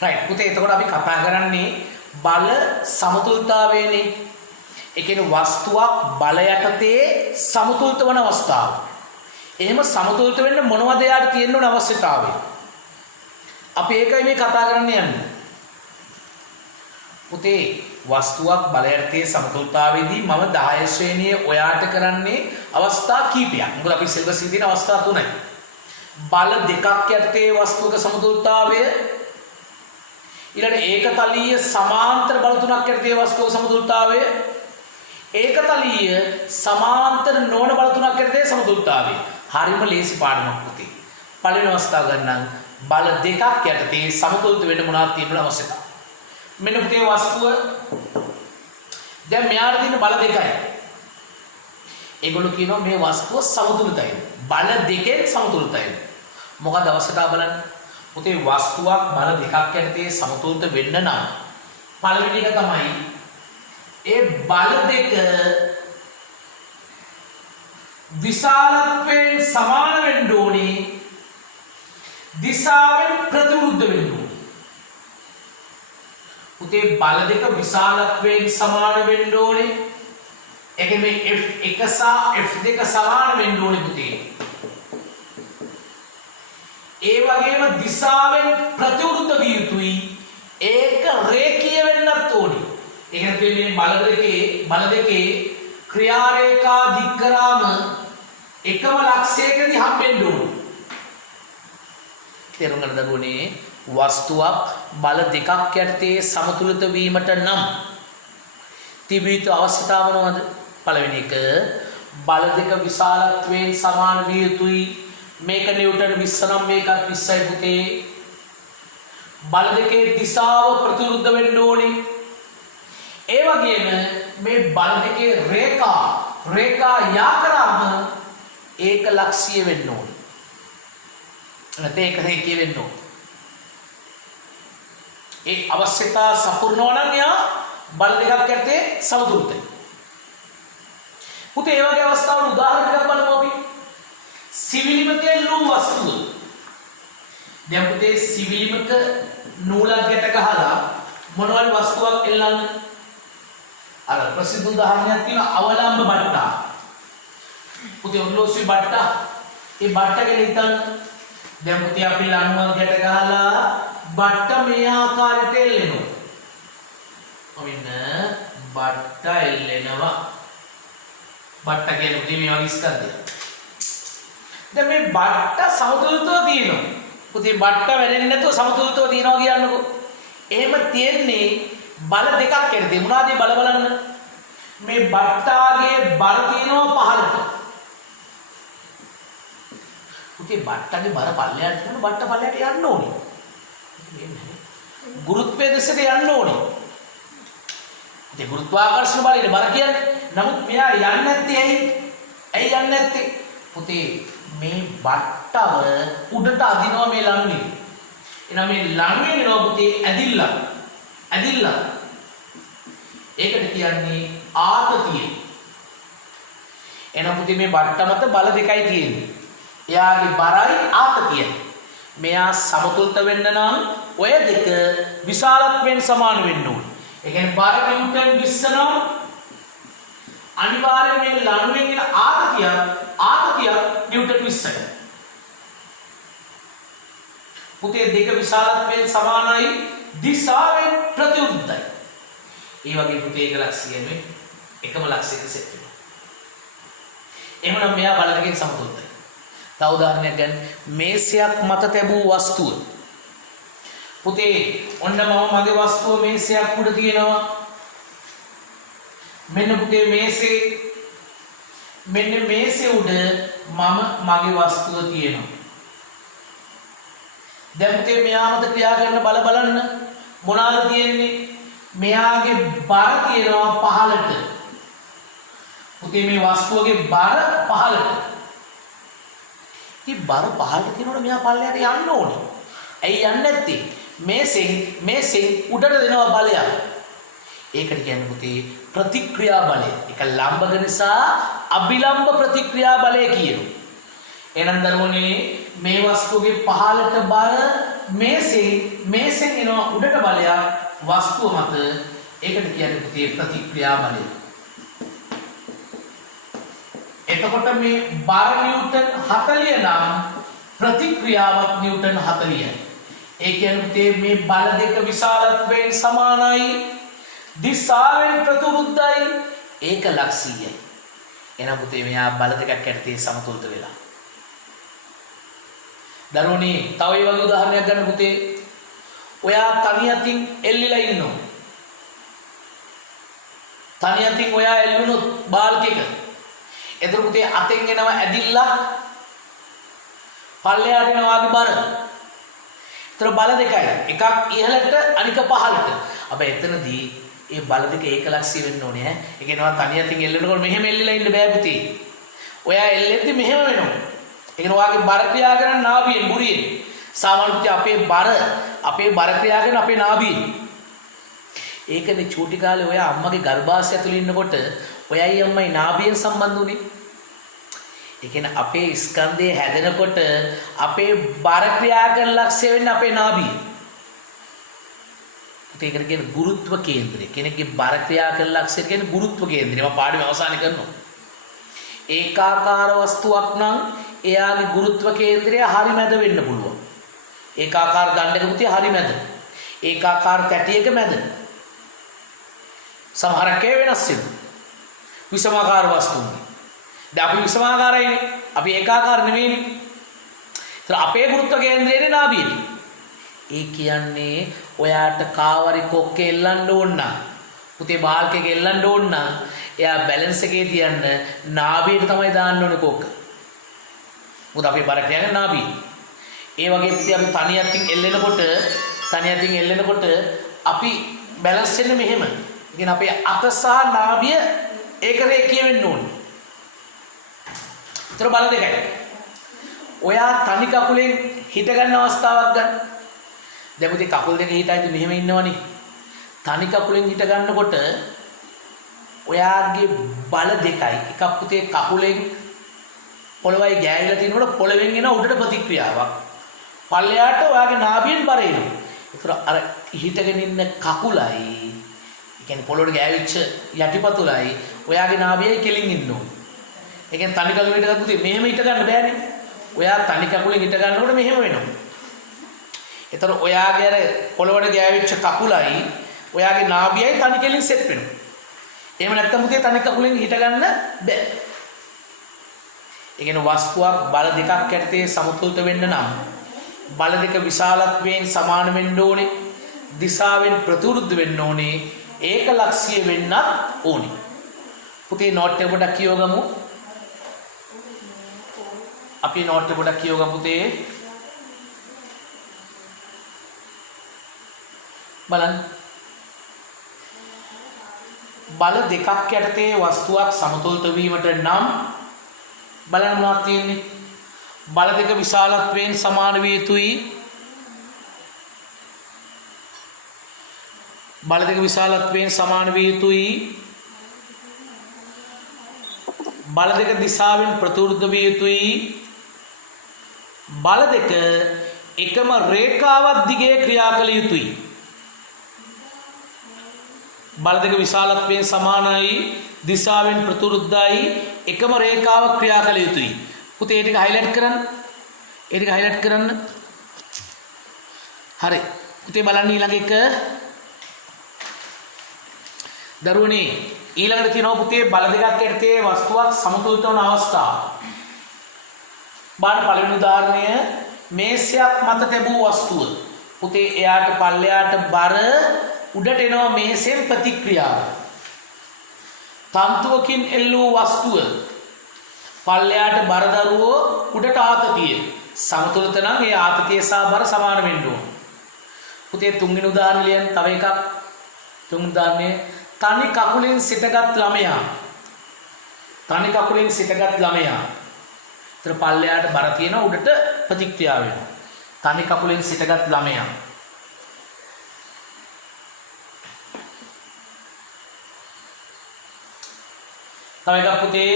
Right පුතේ එතකොට අපි කතා කරන්නේ බල සමතුලිතතාවයනේ. ඒ කියන්නේ වස්තුවක් බල යටතේ සමතුලිත වන අවස්ථාව. එහෙම සමතුලිත වෙන්න මොනවද යාට තියෙන්න ඕන අවශ්‍යතාවය? අපි ඒකයි මේ කතා කරන්න යන්නේ. පුතේ වස්තුවක් බල යටතේ සමතුලිතතාවයේදී මම 10 ශ්‍රේණියේ ඔයාට කරන්නේ අවස්ථා කීපයක්. මොකද අපි සිලබස් එකේ තියෙන අවස්ථා 3යි. බල දෙකක් යටතේ වස්තුවක සමතුලිතතාවය, ඊළඟ ඒකතලීය සමාන්තර බල තුනක් යටතේ වස්තුවක සමතුලිතතාවය, ඒකතලීය සමාන්තර නොවන බල තුනක් යටතේ සමතුලිතතාවය. හරිම ලේසි පාඩමක් පුතේ. පළවෙනි අවස්ථාව ගන්නම්. බල දෙකක් යටතේ සමතුලිත වෙන්න මොනවද තියෙන්න අවශ්‍යතාව? මෙන්න පුතේ වස්තුව දැන් මෙයාට තියෙන බල දෙකයි. ඒගොල්ලෝ කියනවා මේ වස්තුව සමතුලිතයි. බල දෙකෙන් සමතුලිතයි. මොකද අවශ්‍යතාව බලන්න. පුතේ වස්තුවක් බල දෙකක් යටතේ සමතුලිත වෙන්න නම් පළවෙනි එක තමයි ඒ බල දෙක විශාලත්වයෙන් සමාන වෙන්න ඕනේ, දිශාවෙන් ප්‍රතිවිරුද්ධ වෙන්න ඕනේ. පුතේ බල දෙක විශාලත්වයෙන් සමාන වෙන්න ඕනේ. ඒ කියන්නේ F1 සහ F2 සමාන වෙන්න ඕනේ පුතේ. ඒ වගේම දිශාවෙන් ප්‍රතිවිරුද්ධ විය යුතුයි. ඒක රේඛීය වෙන්නත් ඕනේ. ඒ කියන්නේ බල දෙකේ ක්‍රියා රේඛා දික් කරාම එකම ලක්ෂයකදී හම්බෙන්න ඕනේ. තේරුම් ගන්න දරුවනේ වස්තුවක් බල දෙකක් යටතේ සමතුලිත වීමට නම් තිබිය යුතු අවශ්‍යතාව මොනවද? පළවෙනි එක බල දෙක විශාලත්වයෙන් සමාන විය යුතුයි. මේක නිව්ටන් 20 නම් මේකත් 20යි පුතේ. බල දෙකේ දිශාව ප්‍රතිවිරුද්ධ වෙන්න ඕනේ. ඒ වගේම මේ බල දෙකේ රේඛා යා කරාම ඒක ලක්ෂීය වෙන්න ඕනේ. නැත්නම් ඒක රේඛීය වෙන්න ඕනේ. ඒ අවශ්‍යතා සපූර්ණ වන යා බල දෙකක් යටතේ සමතුලිතයි. පුතේ ඒ වගේ අවස්ථාවල උදාහරණයක් බලමු අපි. සිවිලිමක ලූ වස්තුව. දැන් පුතේ සිවිලිමක නූලක් ගැට ගහලා මොනවද වස්තුවක් එල්ලන්න? අර ප්‍රසිද්ධ උදාහරණයක් තියෙනවා අවලම්බ බට්ටා. පුතේ ඔන්ලෝසි බට්ටා. ඒ බට්ට ගැන හිතන්න. දැන් පුතේ අපි ලණුවක් ගැට ගහලා බට්ට මේ ආකාරයට එල්ලෙනවා. ඔන්න බට්ට එල්ලෙනවා. බට්ට කියන්නේ පුතේ මේ වගේ ස්කන්ධය. දැන් මේ බට්ට සමතුලිතව තියෙනවා. පුතේ බට්ට වැරෙන්නේ නැතුව සමතුලිතව තියෙනවා කියන්නකෝ. එහෙම තියෙන්නේ බල දෙකක් යටතේ. මොනවාද බල බලන්න? මේ බට්ටාගේ බර තියෙනවා 15ට. පුතේ බට්ටාගේ බර පල්ලයට යන බට්ට පල්ලයට යන්න ඕනේ. ගුරුත්වයේ දෙසට යන්න ඕනේ. ඉතින් ගුරුත්වාකර්ෂණ බලයේ බර කියන්නේ. නමුත් මෙයා යන්නේ නැත්තේ ඇයි? ඇයි යන්නේ නැත්තේ? පුතේ මේ බට්ටව උඩට අදිනවා මේ ලණුවේ. එහෙනම් මේ ලණුවේ වෙනවා පුතේ ඇදිල්ල. ඒකට කියන්නේ ආතතිය. එහෙනම් පුතේ මේ බට්ට මත බල දෙකයි තියෙන්නේ. එයාගේ බරයි ආතතියයි. මෙයා සමතුලිත වෙන්න නම් ඔය දෙක විශාලත්වයෙන් සමාන වෙන්න ඕනේ. ඒ කියන්නේ බර නිව්ටන් 20 නම් අනිවාර්යයෙන් මේ ලණුවෙන් එන ආතතිය නිව්ටන් 20යි. පුතේ දෙක විශාලත්වයෙන් සමානයි, දිශාවෙන් ප්‍රතිවිරුද්ධයි. ඒ වගේ පුතේ එක ලක්ෂයනේ එකම ලක්ෂයක සෙට් වෙනවා. එහෙනම් මෙයා බල දෙකෙන් සමතුලිතයි. තව උදාහරණයක් ගන්න. මේසයක් මත තැබූ වස්තුව. පුතේ ඔන්න මගේ වස්තුව මේසයක් උඩ තියෙනවා. මෙන්න පුතේ මේසේ උඩ මගේ වස්තුව තියෙනවා. දැන් පුතේ මෙයා මත ක්‍රියා කරන බල බලන්න. මොනවාද තියෙන්නේ? මෙයාගේ බර තියෙනවා 15ට. පුතේ මේ වස්තුවගේ බර 15ට. ඉතින් බර 15ට තියෙනකොට මෙයා පල්ලයට යන්න ඕනේ. ඇයි යන්නේ නැත්තේ? මේසෙන් උඩට දෙනවා බලයක්. ඒකට කියන්නේ පුතේ ප්‍රතික්‍රියා බලය. ඒක ලම්බක නිසා අභිලම්බ ප්‍රතික්‍රියා බලය කියනවා. එහෙනම් දරුවනේ මේ වස්තුවේ 15ට බර මේසෙන් එනවා උඩට බලයක් වස්තුව මත. ඒකට කියන්නේ පුතේ ප්‍රතික්‍රියා බලය. එතකොට මේ බර නිව්ටන් 40 නම් ප්‍රතික්‍රියාවක් නිව්ටන් 40යි. ඒ කියන්නේ පුතේ මේ බල දෙක විශාලත්වයෙන් සමානයි, දිශාවෙන් ප්‍රතිවිරුද්ධයි, ඒකලක්ෂීයයි. එහෙනම් පුතේ මෙයා බල දෙකක් යටතේ සමතුලිත වෙලා. දරුවනේ තව ඒ වගේ උදාහරණයක් ගන්න පුතේ. ඔයා තනි අතින් එල්ලිලා ඉන්නවා. තනි අතින් ඔයා එල්ලුනොත් බාල්කෙක. එතකොට පුතේ අතෙන් එනවා ඇදිල්ලක්, පල්ලෙහාට එනවා වගේ බර. ඒතර බල දෙකයි. එකක් ඉහළට අනික පහළට. අපේ එතනදී ඒ බල දෙක ඒකලක්ෂී වෙන්න ඕනේ ඈ. ඒ කියනවා තනි අතින් එල්ලනකොට මෙහෙම එල්ලලා ඉන්න බෑ පුතේ. ඔයා එල්ලෙද්දි මෙහෙම වෙනවා. ඒ කියන්නේ ඔයාගේ බර ක්‍රියා කරන නාභියෙන් බුරියෙන්. සාමාන්‍ය පුතේ අපේ බර ක්‍රියා කරන අපේ නාභියෙන්. ඒකනේ චූටි කාලේ ඔයා අම්මගේ ගර්භාෂය ඇතුළේ ඉන්නකොට ඔයයි අම්මයි නාභියෙන් සම්බන්ධ උනේ. ඒ කියන්නේ අපේ ස්කන්ධය හැදෙනකොට අපේ බර ක්‍රියා කරන ලක්ෂ්‍ය වෙන්නේ අපේ නාභිය. ඒකට කියන්නේ ගුරුත්ව කේන්ද්‍රය. කෙනෙක්ගේ බර ක්‍රියා කරන ලක්ෂ්‍ය කියන්නේ ගුරුත්ව කේන්ද්‍රය. මම පාඩම අවසානයේ කරනවා. ඒකාකාර වස්තුවක් නම් එයාගේ ගුරුත්ව කේන්ද්‍රය හරි මැද වෙන්න පුළුවන්. ඒකාකාර දණ්ඩක පුතේ හරි මැද. ඒකාකාර තැටියක මැද. සමහරක් ඒ වෙනස් වෙනවා. විෂමාකාර වස්තුන්ගේ. දැන් අපි විෂමාකාරයිනේ. අපි ඒකාකාර නෙවෙයිනේ. ඒතර අපේ ගුරුත්ව කේන්ද්‍රයනේ නාභියට. ඒ කියන්නේ ඔයාට කාවරි කොක්කේ එල්ලන්න ඕන නම්, පුතේ බාල්කෙක එල්ලන්න ඕන නම් එයා බැලන්ස් එකේ තියන්න නාභියට තමයි දාන්න ඕනේ කොක්ක. මොකද අපේ බර කියන්නේ නාභිය. ඒ වගේ පුතේ අපි තනි අතින් එල්ලෙනකොට අපි බැලන්ස් වෙන්නේ මෙහෙම. කියන අපේ අත සහ නාභිය ඒක රේඛීය වෙන්න ඕනේ. ඒතර බල දෙකයි. ඔයා තනි කකුලෙන් හිට ගන්න අවස්ථාවක් ගන්න. දැන් පුතේ කකුල් දෙක හිටයිද මෙහෙම ඉන්නවනේ. තනි කකුලෙන් හිට ගන්නකොට ඔයාගේ බල දෙකයි. එකක් පුතේ කකුලෙන් පොළවයි ගෑවිලා තිනකොට පොළවෙන් එන උඩට ප්‍රතික්‍රියාවක්. පල්ලෙහාට ඔයාගේ නාභියෙන් බර එනවා. ඒතර අර හිටගෙන ඉන්න කකුලයි කියන්නේ පොළොවට ගෑවිච්ච යටිපතුලයි ඔයාගේ නාභියයි කෙලින් ඉන්න ඕනේ. ඒ කියන්නේ තනි කකුලෙන් හිට ගත්තොත් මෙහෙම හිට ගන්න බෑනේ. ඔයා තනි කකුලෙන් හිට ගන්නකොට මෙහෙම වෙනවා. ඒතර ඔයාගේ අර පොළොවට ගෑවිච්ච කකුලයි ඔයාගේ නාභියයි තනි කෙලින් සෙට් වෙනවා. එහෙම නැත්නම් පුතේ තනි කකුලෙන් හිට ගන්න බෑ. ඒ කියන්නේ වස්තුවක් බල දෙකක් යටතේ සමතුලිත වෙන්න නම් බල දෙක විශාලත්වයෙන් සමාන වෙන්න ඕනේ. දිශාවෙන් ප්‍රතිවිරුද්ධ වෙන්න ඕනේ. ඒකලක්ෂීය වෙන්නත් ඕනේ. පුතේ නෝට් එක පොඩක් කියවගමු. අපි නෝට් එක පොඩක් කියවගමු පුතේ. බලන්න. බල දෙකක් යටතේ වස්තුවක් සමතුලිත වීමට නම් බලන්න මොනවද තියෙන්නේ? බල දෙක විශාලත්වයෙන් සමාන විය යුතුයි. බල දෙක විශාලත්වයෙන් සමාන විය යුතුයි. බල දෙක දිශාවෙන් ප්‍රතිවිරුද්ධ විය යුතුයි. බල දෙක එකම රේඛාවක් දිගේ ක්‍රියා කළ යුතුයි. බල දෙක විශාලත්වයෙන් සමානයි, දිශාවෙන් ප්‍රතිවිරුද්ධයි, එකම රේඛාවක් ක්‍රියා කළ යුතුයි. පුතේ ඒ ටික හයිලයිට් කරන්න. ඒ ටික හයිලයිට් කරන්න. හරි. පුතේ බලන්න ඊළඟ එක. දරුවනේ ඊළඟට තියෙනවා පුතේ බල දෙකක් යටතේ වස්තුවක් සමතුලිත වන අවස්ථාව. බලන්න පළවෙනි උදාහරණය මේසයක් මත තැබූ වස්තුව. පුතේ එයාට පල්ලෙයාට බර උඩට එනවා මේසෙන් ප්‍රතික්‍රියාව. තන්තුවකින් එල්ලූ වස්තුව පල්ලෙයාට බර දරුවෝ උඩට ආතතිය. සමතුලිත නම් ඒ ආතතිය සහ බර සමාන වෙන්න ඕන. පුතේ තුන්වෙනි උදාහරණය ලියන්න. තව එකක්. තුන්වෙනි උදාහරණය තනි කකුලෙන් සිටගත් ළමයා. තනි කකුලෙන් සිටගත් ළමයා. ඒතර පල්ලෙයාට බර තියෙන උඩට ප්‍රතික්‍රියාව වෙනවා. තනි කකුලෙන් සිටගත් ළමයා. තව එකක් පුතේ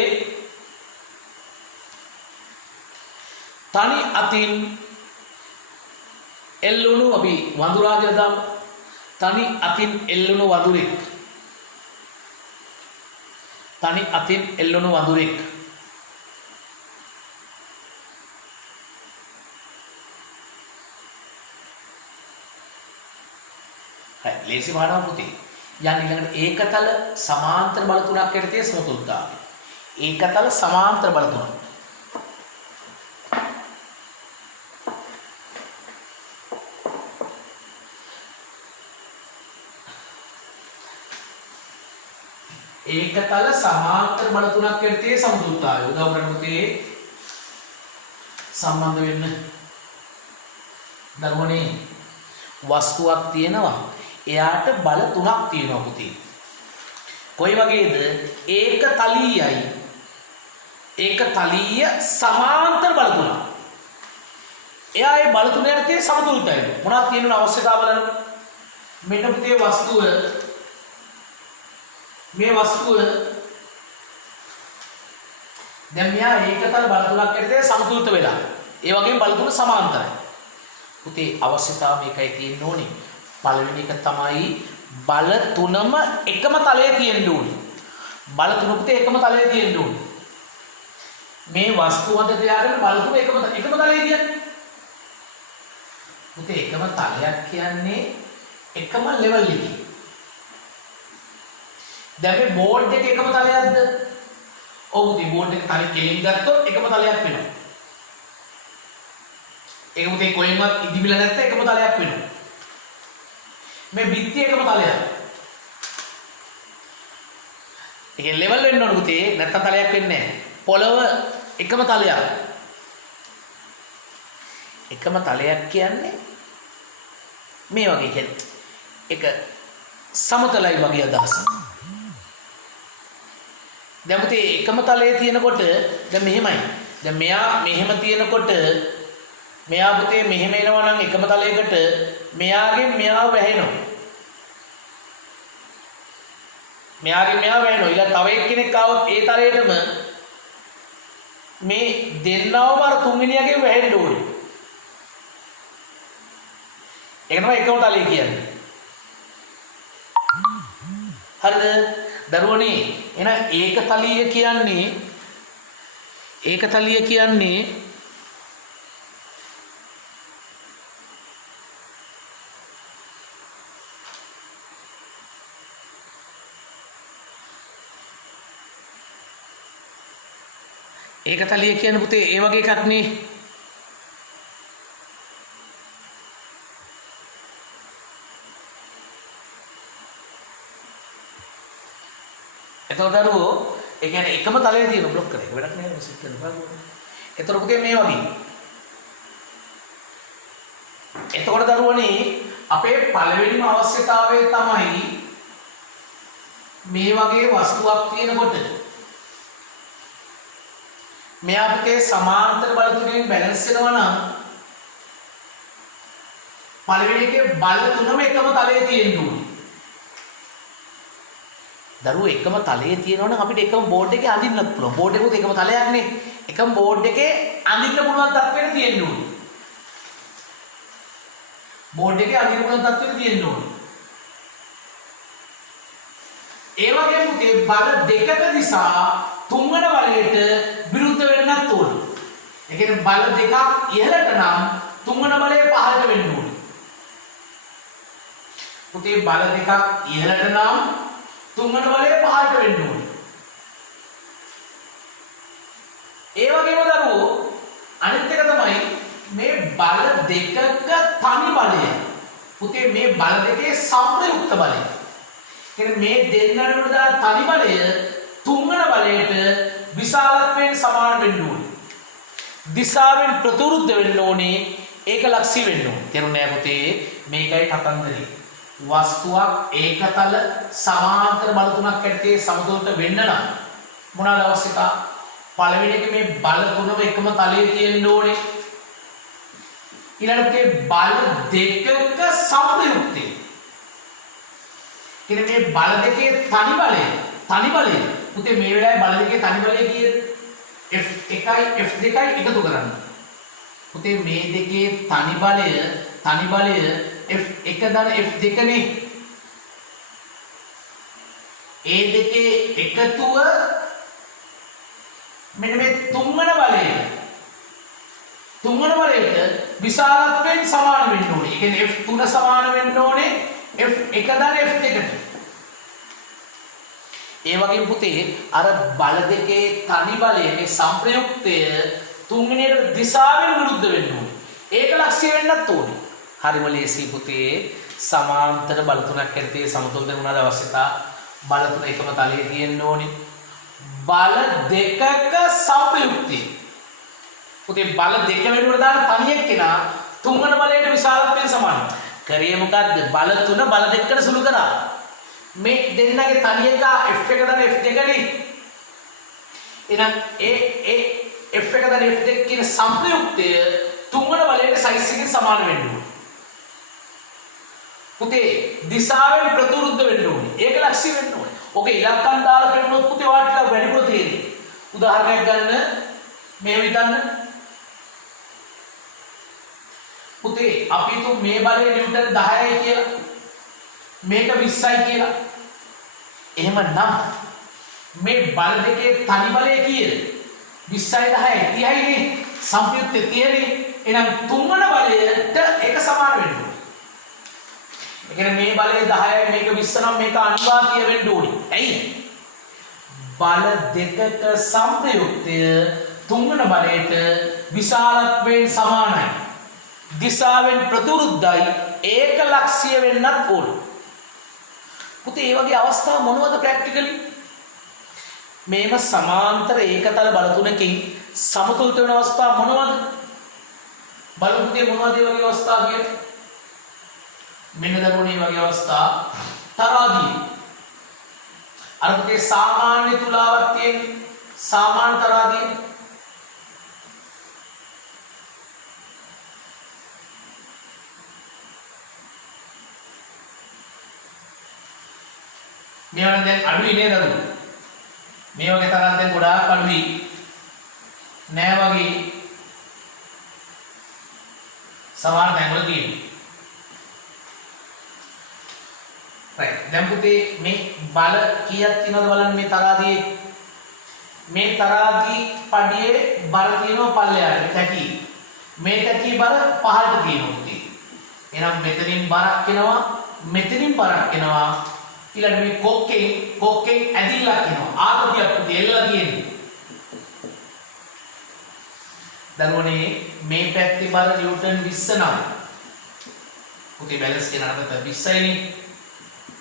තනි අතින් එල්ලුණු අපි වඳුරා කියලා දාමු. තනි අතින් එල්ලුණු වඳුරෙක්. තනි අතින් එල්ලුණු වඳුරෙක්. හරි ලේසි පාඩම පුතේ. යන්න ඊළඟට ඒකතල සමාන්තර බල තුනක් යටතේ සමතුලිතතාවය. ඒකතල සමාන්තර බල තුනක්. ඒකතල සමාන්තර බල තුනක් යටතේ සමතුලිතතාවය. උදව් කරන්න පුතේ සම්බන්ධ වෙන්න. දරුවනේ වස්තුවක් තියෙනවා. එයාට බල තුනක් තියෙනවා පුතේ. කොයි වගේද? ඒකතලීයයි. ඒකතලීය සමාන්තර බල තුනක්. එයා ඒ බල තුන යටතේ සමතුලිතයි. මොනවද තියෙන අවශ්‍යතාව බලන්න. මෙන්න පුතේ වස්තුව මේ වස්තුව දැන් මෙයා ඒකතල බල තුනක් යටතේ සමතුලිත වෙලා. ඒ වගේම බල තුන සමාන්තරයි. පුතේ අවශ්‍යතාව මේකයි තියෙන්න ඕනේ. පළවෙනි එක තමයි බල තුනම එකම තලයේ තියෙන්න ඕනේ. බල තුන පුතේ එකම තලයේ තියෙන්න ඕනේ. මේ වස්තුව මත තියාගෙන බල තුන එකම තලයේ කියන්නේ. පුතේ එකම තලයක් කියන්නේ එකම ලෙවල් එකේ. දැන් මේ බෝඩ් එක එකම තලයක්ද? ඔව් පුතේ බෝඩ් එක තලෙ කෙලින් ගත්තොත් එකම තලයක් වෙනවා. ඒක පුතේ කොහෙන්වත් ඉදිමිලා නැත්නම් එකම තලයක් වෙනවා. මේ බිත්තිය එකම තලයක්. ඒකේ ලෙවල් වෙන්න ඕන පුතේ නැත්නම් තලයක් වෙන්නේ නැහැ. පොළව එකම තලයක්. එකම තලයක් කියන්නේ මේ වගේ කියන්නේ එක සමතලයි වගේ අදහස. දැන් පුතේ එකම තලයේ තියෙනකොට දැන් මෙහෙමයි. දැන් මෙයා මෙහෙම තියෙනකොට මෙයා පුතේ මෙහෙම එනවා නම් එකම තලයකට මෙයාගෙන් මෙයා වැහෙනවා. මෙයාගෙන් මෙයා වැහෙනවා. ඊළඟ තව එක්කෙනෙක් ආවොත් ඒ තලයටම මේ දෙන්නවම අර තුන්වෙනියගෙන් වැහෙන්න ඕනේ. ඒක තමයි එකම තලය කියන්නේ. හරිද? දරුවනේ එහෙනම් ඒකතලීය කියන්නේ ඒකතලිය කියන්නේ පුතේ ඒ වගේ එකක් නේ. එතකොට දරුවෝ ඒ කියන්නේ එකම තලයේ තියෙන බ්ලොක් කරේ. වැඩක් නෑ මොකද සිත් කරනවා. එතකොට පුතේ මේ වගේ. එතකොට දරුවනේ අපේ පළවෙනිම අවශ්‍යතාවය තමයි මේ වගේ වස්තුවක් තියෙනකොට මෙයා පුතේ සමාන්තර බල තුනෙන් බැලන්ස් වෙනවා නම් පළවෙනි එකේ බල තුනම එකම තලයේ තියෙන්න ඕනේ. දරුවෝ එකම තලයේ තියෙනවා නම් අපිට එකම බෝඩ් එකේ අඳින්නත් පුළුවන්. බෝඩ් එකේ එකම තලයක් නේ. එකම බෝඩ් එකේ අඳින්න පුළුවන් තත්ත්වෙට තියෙන්න ඕනේ. බෝඩ් එකේ අඳින්න පුළුවන් තත්ත්වෙට තියෙන්න ඕනේ. ඒ වගේම පුතේ බල දෙකක නිසා තුන්වන බලයට විරුද්ධ වෙන්නත් ඕනේ. ඒ කියන්නේ බල දෙකක් ඉහළට නම් තුන්වන බලය පහළට වෙන්න ඕනේ. පුතේ බල දෙකක් ඉහළට නම් තුන්වන බලය පහළට වෙන්න ඕනේ. ඒ වගේම දරුවෝ අනිත් එක තමයි මේ බල දෙකක තනි බලය. පුතේ මේ බල දෙකේ සම්ප්‍රයුක්ත බලය. කියන්නේ මේ දෙන්නට වඩා තනි බලය තුන්වන බලයට විශාලත්වයෙන් සමාන වෙන්න ඕනේ. දිශාවෙන් ප්‍රතිවිරුද්ධ වෙන්න ඕනේ. ඒකලක්ෂී වෙන්න ඕනේ. තේරුණා පුතේ? මේකයි කතන්දරේ. වස්තුවක් ඒකතල සමාන්තර බල තුනක් යටතේ සමතුලිත වෙන්න නම් මොනවාද අවශ්‍යතා? පළවෙනි එක මේ බල තුනම එකම තලයේ තියෙන්න ඕනේ. ඊළඟට බල දෙකක සම්ප්‍රයුක්තය. කියන්නේ මේ බල දෙකේ තනි බලය පුතේ මේ වෙලාවේ බල දෙකේ තනි බලය කීයද? F1යි F2යි එකතු කරන්න. පුතේ මේ දෙකේ තනි බලය තනි බලය F1 ධන F2 නේ. ඒ දෙකේ එකතුව මෙන්න මේ තුන්වන බලයට විශාලත්වයෙන් සමාන වෙන්න ඕනේ. ඒ කියන්නේ F3 සමාන වෙන්න ඕනේ F1 ධන F2ට. ඒ වගේම පුතේ අර බල දෙකේ තනි බලයේ මේ සංප්‍රයුක්තය තුන්වෙනියට දිශාවෙන් විරුද්ධ වෙන්න ඕනේ. ඒක ලක්ෂ්‍ය වෙන්නත් ඕනේ. හරිම ලේසි පුතේ. සමාන්තර බල තුනක් ඇත්තේ සමතුලිත වුණාද අවශ්‍යතා බල තුන එකම තලයේ තියෙන්න ඕනේ. බල දෙකක සංප්‍රයුක්තය. පුතේ බල දෙක වෙනුවට දාන තනියෙක් කෙනා තුන්වන බලයට විශාලත්වයෙන් සමානයි. කරේ මොකද්ද? බල තුන බල දෙකකට සුළු කරා. මේ දෙන්නගේ තනියක F1 ධන F2 නේ. එහෙනම් ඒ F1 ධන F2 කියන සංප්‍රයුක්තය තුන්වන බලයට සයිස් එකෙන් සමාන වෙන්න ඕනේ. පුතේ දිශාවෙන් ප්‍රතිවිරුද්ධ වෙන්න ඕනේ. ඒක ලක්ෂ්‍ය වෙන්න ඕනේ. ඔකේ ඉලක්කම් දාලා පෙන්නොත් පුතේ වාටික වැඩිපුර තේරෙයි. උදාහරණයක් ගන්න මේ විදිහට පුතේ අපි තු මේ බලය නිව්ටන් 10යි කියලා මේක 20යි කියලා. එහෙමනම් මේ බල දෙකේ තනි බලය කීයද? 20යි 10යි 30යි නේ. සංප්‍රයුක්තය 30 නේ. එහෙනම් තුන්වන බලයට ඒක සමාන වෙන්න ඕනේ. ඒ කියන්නේ මේ බලය 10යි මේක 20 නම් මේක අනිවාර්ය වෙන්න ඕනේ. ඇයි? බල දෙකක සංප්‍රයුක්තය තුන්වන බලයට විශාලත්වයෙන් සමානයි. දිශාවෙන් ප්‍රතිවිරුද්ධයි. ඒක ලක්ෂ්‍ය වෙන්නත් ඕනේ. පුතේ මේ වගේ අවස්ථා මොනවද ප්‍රැක්ටිකලි? මේව සමාන්තර ඒකතල බල තුනකින් සමතුලිත වෙන අවස්ථා මොනවද? බලමු පුතේ මොනවද මේ වගේ අවස්ථා කියන්නේ? මෙන්න දරුවනේ මේ වගේ අවස්ථා තරාදිය. අර පුතේ සාමාන්‍ය තුලාවක් තියෙන සාමාන්‍ය තරාදිය. මේවන දැන් අඩුයි නේද අර? මේ වගේ තරම් දැන් ගොඩාක් අඩුයි. නෑ වගේ සමහර තැන්වල තියෙනවා. right. දැන් පුතේ මේ බල කීයක් තියෙනවද බලන්න මේ තරාදියේ. මේ තරාදී පඩියේ බර තියෙනවා පල්ලෙහාට තැකි. මේ තැකි බර පහළට තියෙනවා පුතේ. එහෙනම් මෙතනින් බරක් එනවා මෙතනින් බරක් එනවා. ඊළඟ මේ කොක්කෙන් ඇදිල්ලක් එනවා. ආතතියක් පුතේ එල්ලලා තියෙන්නේ. දරුවනේ මේ පැත්තේ බර නිව්ටන් 20 නම් පුතේ බැලන්ස් කරනකොට 20යි නේ.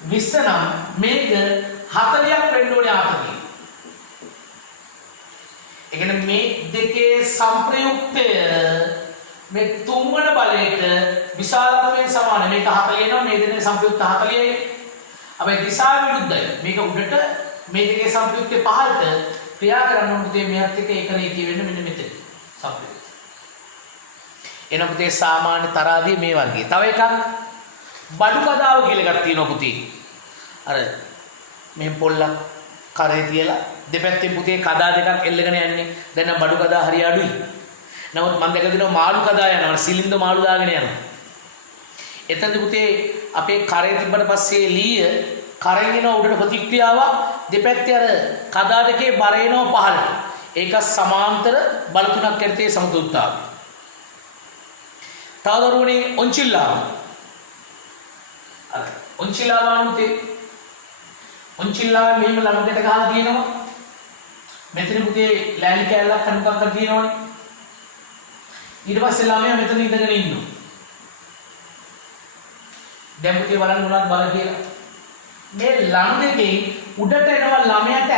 20 නම් මේක 40ක් වෙන්න ඕනේ ආතතිය. ඒ කියන්නේ මේ දෙකේ සංප්‍රයුක්තය මේ තුන්වන බලයට විශාලත්වයෙන් සමාන. මේක 40 නම් මේ දෙකේ සංප්‍රයුක්ත 40යි. අපේ දිශා විරුද්ධයි. මේක උඩට මේ දෙකේ සංප්‍රයුක්තය පහළට ක්‍රියා කරන්න ඕන පුතේ මෙයත් එක්ක ඒකරේඛී වෙන්න මෙන්න මෙතන සංප්‍රයුක්ත. එන පුතේ සාමාන්‍ය තරාදිය මේ වර්ගයේ. තව එකක් බඩු කදාව කියලා එකක් තියෙනවා පුතේ. අර මේ පොල්ලක් කරේ තියලා දෙපැත්තෙන් පුතේ කදා දෙකක් එල්ලගෙන යන්නේ. දැන් නම් බඩු කදා හරි අඩුයි. නමුත් මම දැකලා දිනවා මාළු කදා යනවා. සිලින්ඩර් මාළු දාගෙන යනවා. එතනදි පුතේ අපේ කරේ තිබ්බට පස්සේ ලීය කරෙන් එන උඩට ප්‍රතික්‍රියාවක් දෙපැත්තේ අර කදා දෙකේ බර එනවා පහළට. ඒක සමාන්තර බල තුනක් ඇත්තේ සමතුලිතතාවය. තවදරුවනේ ඔන්චිල්ලාව. අර ඔන්චිල්ලාව අනුතේ ඔන්චිල්ලාව මෙහෙම ළඟට ගහලා තියෙනවා. මෙතන පුතේ ලෑලි කෑල්ලක් කණුකක් කර තියෙනවනේ. ඊට පස්සේ ළමයා මෙතන ඉඳගෙන ඉන්නවා. දැන් පුතේ බලන්න මොනවද බල කියලා. මේ ළඟ දෙකෙන් උඩට එනවා ළමයාට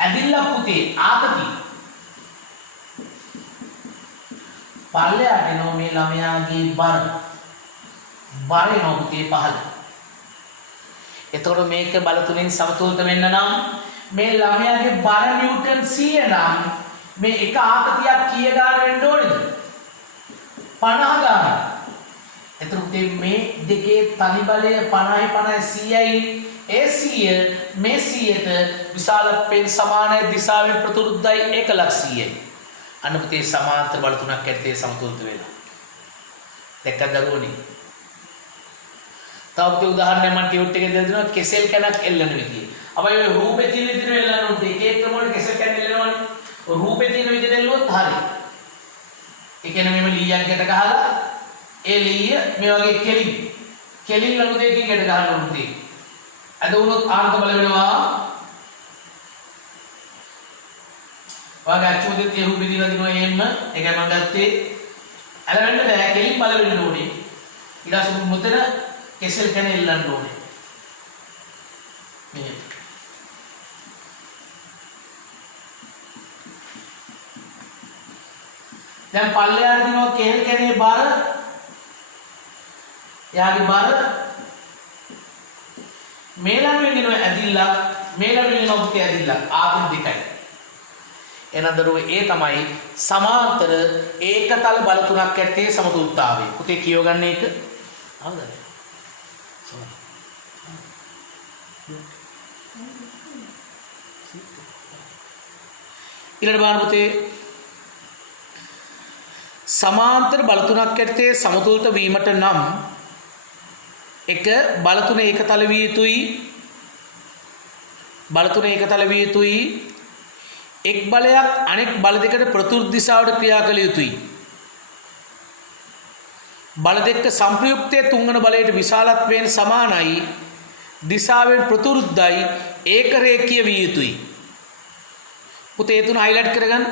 ඇදිල්ලා පුතේ ආතති. පල්ලෙහාට එනවා මේ ළමයාගේ බර එනවා පුතේ පහළ. එතකොට මේක බල තුනෙන් සමතුලිත වෙන්න නම් මේ ළමයාගේ බර නිව්ටන් 100 නම් මේ එක ආතතියක් කීය ගාන වෙන්න ඕනේද? 50 ගාන. එතකොට මේ දෙකේ තනි බලය 50යි 100යි. ඒ 100 මේ 100ට විශාලත්වයෙන් සමානයි දිශාවෙන් ප්‍රතිවිරුද්ධයි ඒක ලක්ෂීයයි. අන්න පුතේ සමාන්තර බල තුනක් ඇත්තේ සමතුලිත වෙලා. එක දරුවනේ. තව උදාහරණයක් මම ටියුට් එකේ දෙනවා කෙසෙල් කැනක් එල්ලන විදිය. අපි ඔය රූපේ තියෙන විදිහට එල්ලන්න උන්ට එක එක ක්‍රම වල කෙසෙල් කැන එල්ලනවනේ. ඔය රූපේ තියෙන විදිහට එල්ලුවොත් හරි. ඒ කියන්නේ මෙහෙම ලීයක් ගැට ගහලා ඒ ලීය මේ වගේ කෙලින් ලනු දෙකකින් ගැට ගන්න උන්ට. අද වුණොත් ආන්ත බල වෙනවා. වාගේ අච්චුවදේ තේ රූපේ දිලා දිනවා එහෙම. ඒකයි මම ගත්තේ. අලවෙන්න බෑ කෙලින් බල වෙන්න ඕනේ. ඊට පස්සේ මුතන කෙසෙල් කැන එල්ලන්න ඕනේ. මෙහෙම. දැන් පල්ලෙහාට දිනවා කෙල් කැනේ බර. එයාගේ බර මේලනුවෙන් එනවා ඇදිල්ලක් මේලනුවෙන් එනවා පුතේ ඇදිල්ලක් ආපු දෙකයි. එහෙනම් දරුවෝ ඒ තමයි සමාන්තර ඒකතල බල තුනක් ඇත්තේ සමතුලිතතාවය. පුතේ කියව ගන්න එක. හරිද? ඊළඟ බලන්න පුතේ සමාන්තර බල තුනක් ඇත්තේ සමතුලිත වීමට නම් එක බල තුන ඒකතල විය යුතුයි. බල තුන ඒකතල විය යුතුයි. එක් බලයක් අනෙක් බල දෙකට ප්‍රතිවිරුද්ධ දිශාවට ක්‍රියා කළ යුතුයි. බල දෙක සංප්‍රයුක්තයේ තුන්වන බලයට විශාලත්වයෙන් සමානයි. දිශාවෙන් ප්‍රතිවිරුද්ධයි. ඒක රේඛීය විය යුතුයි. පුතේ තුන හයිලයිට් කරගන්න.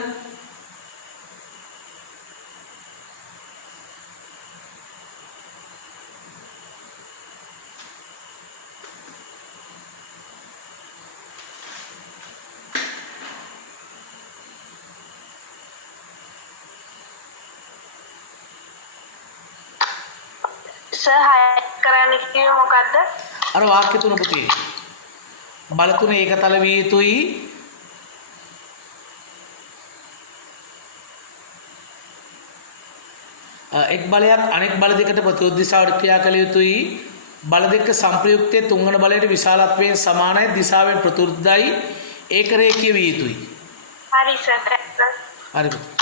හයිලයිට් කරන්න කිව්වේ මොකද්ද? අර වාක්‍ය තුන පුතේ. බල තුන ඒකතල විය යුතුයි. එක් බලයක් අනෙක් බල දෙකට ප්‍රතිවිරුද්ධ දිශාවට ක්‍රියා කළ යුතුයි. බල දෙක සංප්‍රයුක්තයේ තුන්වන බලයට විශාලත්වයෙන් සමානයි. දිශාවෙන් ප්‍රතිවිරුද්ධයි. ඒක රේඛීය විය යුතුයි. හරි සර්. හරි පුතේ.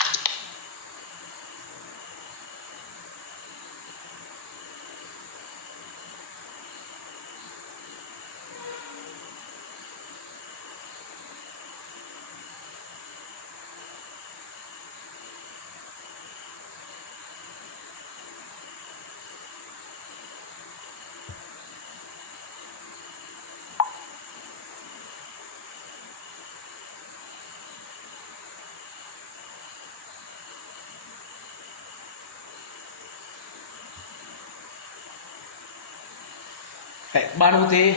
බලන්න පුතේ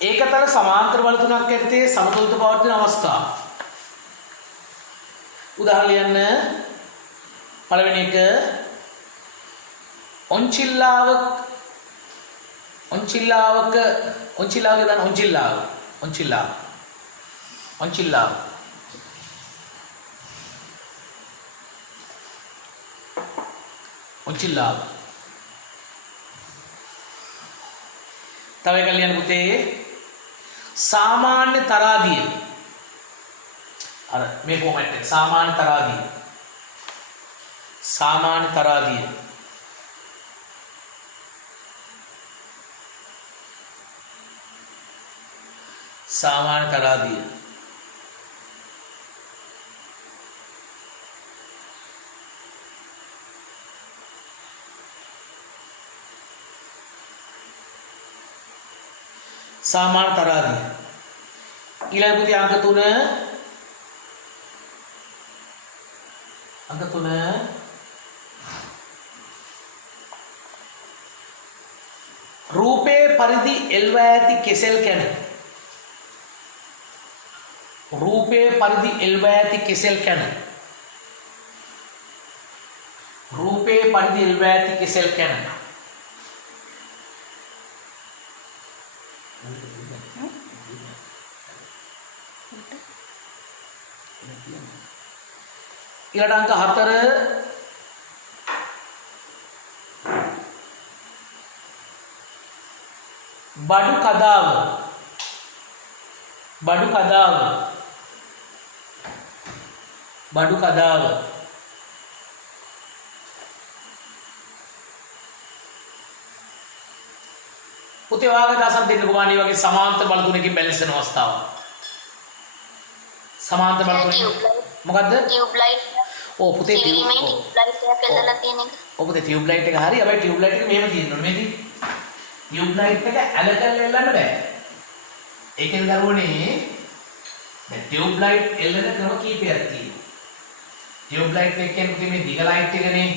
ඒකතල සමාන්තර බල තුනක් ඇත්තේ සමතුලිත පවතින අවස්ථා. උදාහරණ ලියන්න. පළවෙනි එක ඔන්චිල්ලාව. තව එකක් ලියන්න පුතේ සාමාන්‍ය තරාදිය. අර මේ ෆෝමැට් එක සාමාන්‍ය තරාදිය. සාමාන්‍ය තරාදිය. සාමාන්‍ය තරාදිය. සාමාන්‍ය තරාදිය. ඊළඟ පුතේ අංක 3 රූපේ පරිදි එල්ව ඇති කෙසෙල් කැන. රූපේ පරිදි එල්ව ඇති කෙසෙල් කැන. රූපේ පරිදි එල්ව ඇති කෙසෙල් කැන. ඊළඟ අංක 4 බඩු කදාව. බඩු කදාව. පුතේ වාගේ දාසක් දෙන්නකෝ අනේ වගේ සමාන්තර බල තුනකින් බැලන්ස් වෙන අවස්ථාව. සමාන්තර බල තුනකින් මොකද්ද? Tube light. ඔව් පුතේ ටියුබ් ලයිට් එකක් එල්ලලා තියෙන එක. ඔව් පුතේ ටියුබ් ලයිට් එක හරි. හැබැයි ටියුබ් ලයිට් එක මෙහෙම තියෙන්න ඕනේ. මේකේ ටියුබ් ලයිට් එක ඇල කරලා එල්ලන්න බෑ. ඒකෙන් දරුවනේ දැන් ටියුබ් ලයිට් එල්ලන ක්‍රම කීපයක් තියෙනවා. ටියුබ් ලයිට් එක කියන්නේ මේ දිග ලයිට් එකනේ.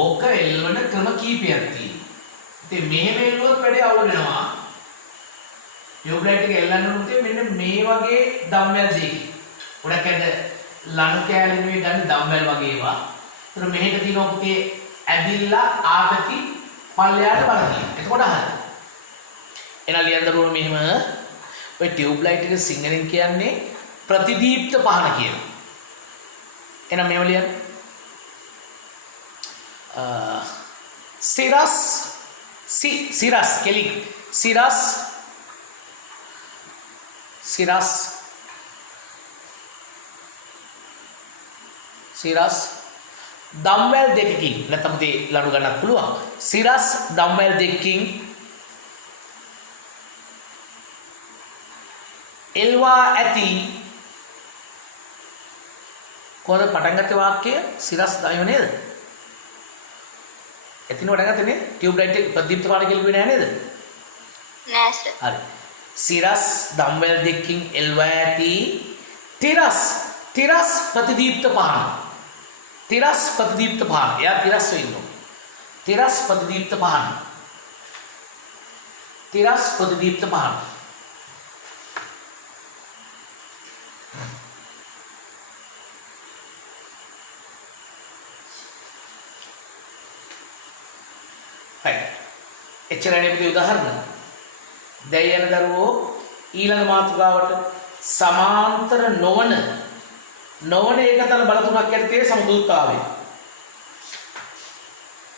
ඕක එල්ලන ක්‍රම කීපයක් තියෙනවා. ඉතින් මෙහෙම එල්ලුවොත් වැඩි අවුල් වෙනවා. ටියුබ් ලයිට් එක එල්ලන්න උන්ට මෙන්න මේ වගේ ධම්මයක් දෙකක්. ගොඩක් ඇද ලණු කෑලි නෙවෙයි ගන්න ධම්මල් වගේ ඒවා. ඒතර මෙහෙට තියෙනවා පුතේ ඇදිල්ලා ආගති පල්ලයට බලතියි. එතකොට හරියි. එන ලියන්න දරුවෝ මෙහෙම ඔය ටියුබ් ලයිට් එක සිංහලෙන් කියන්නේ ප්‍රතිදීප්ත පහන කියලා. එහෙනම් මෙහෙම ලියන්න. සිරස් කෙලි සිරස් දම්වැල් දෙකකින් නැත්නම් තේ ලණු ගන්නත් පුළුවන්. සිරස් දම්වැල් දෙකකින් එල්වා ඇති කොහොමද පටන් ගත්තේ වාක්‍යය? සිරස් දායෝ නේද? එතින් පටන් ගත්තේ නේ? ටියුබ් ලයිට් එක ප්‍රදීප්ත පාන කියලා කිව්වේ නෑ නේද? නෑ සර්. හරි. සිරස් දම්වැල් දෙකකින් එල්වා ඇති තිරස් ප්‍රතිදීප්ත පහන. තිරස් ප්‍රතිදීප්ත පහන. එයා තිරස් වෙන්න ඕනේ. තිරස් ප්‍රතිදීප්ත පහන. තිරස් ප්‍රතිදීප්ත පහන. එච්චරනේ පුතේ උදාහරණ. දැන් යන දරුවෝ ඊළඟ මාතෘකාවට සමාන්තර නොවන ඒකතල බල තුනක් ඇත්තේ සමතුලිතතාවය.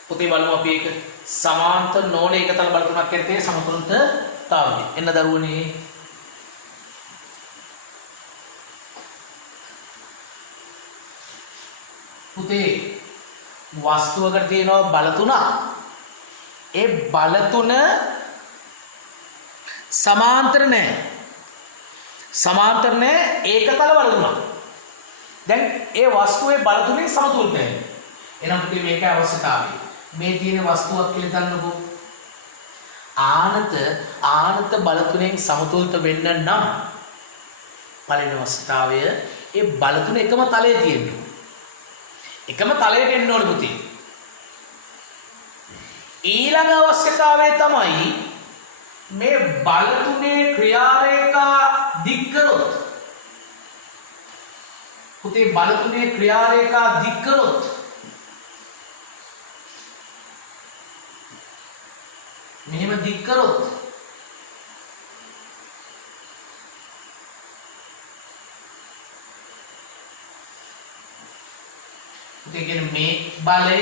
පුතේ බලමු අපි ඒක සමාන්තර නොවන ඒකතල බල තුනක් ඇත්තේ සමතුලිතතාවය. එන්න දරුවනේ පුතේ වස්තුවකට තියෙනවා බල තුනක්. ඒ බල තුන සමාන්තර නැහැ ඒකතල බල තුනක්. දැන් ඒ වස්තුවේ බල තුනේ සමතුලිත නැහැ. එහෙනම් පුතේ මේකේ අවශ්‍යතාවය. මේ තියෙන වස්තුවක් කියලා ගන්නකො. ආනත බල තුනෙන් සමතුලිත වෙන්න නම් පළවෙනි අවශ්‍යතාවය ඒ බල තුන එකම තලයේ තියෙන්න ඕනේ. එකම තලයට එන්න ඕනේ පුතේ. ඊළඟ අවශ්‍යතාවය තමයි මේ බල තුනේ ක්‍රියාරේඛා දික් කරොත් පුතේ බල තුනේ ක්‍රියාරේඛා දික් කරොත් මෙහෙම දික් කරොත් පුතේ කියන්නේ මේ බලය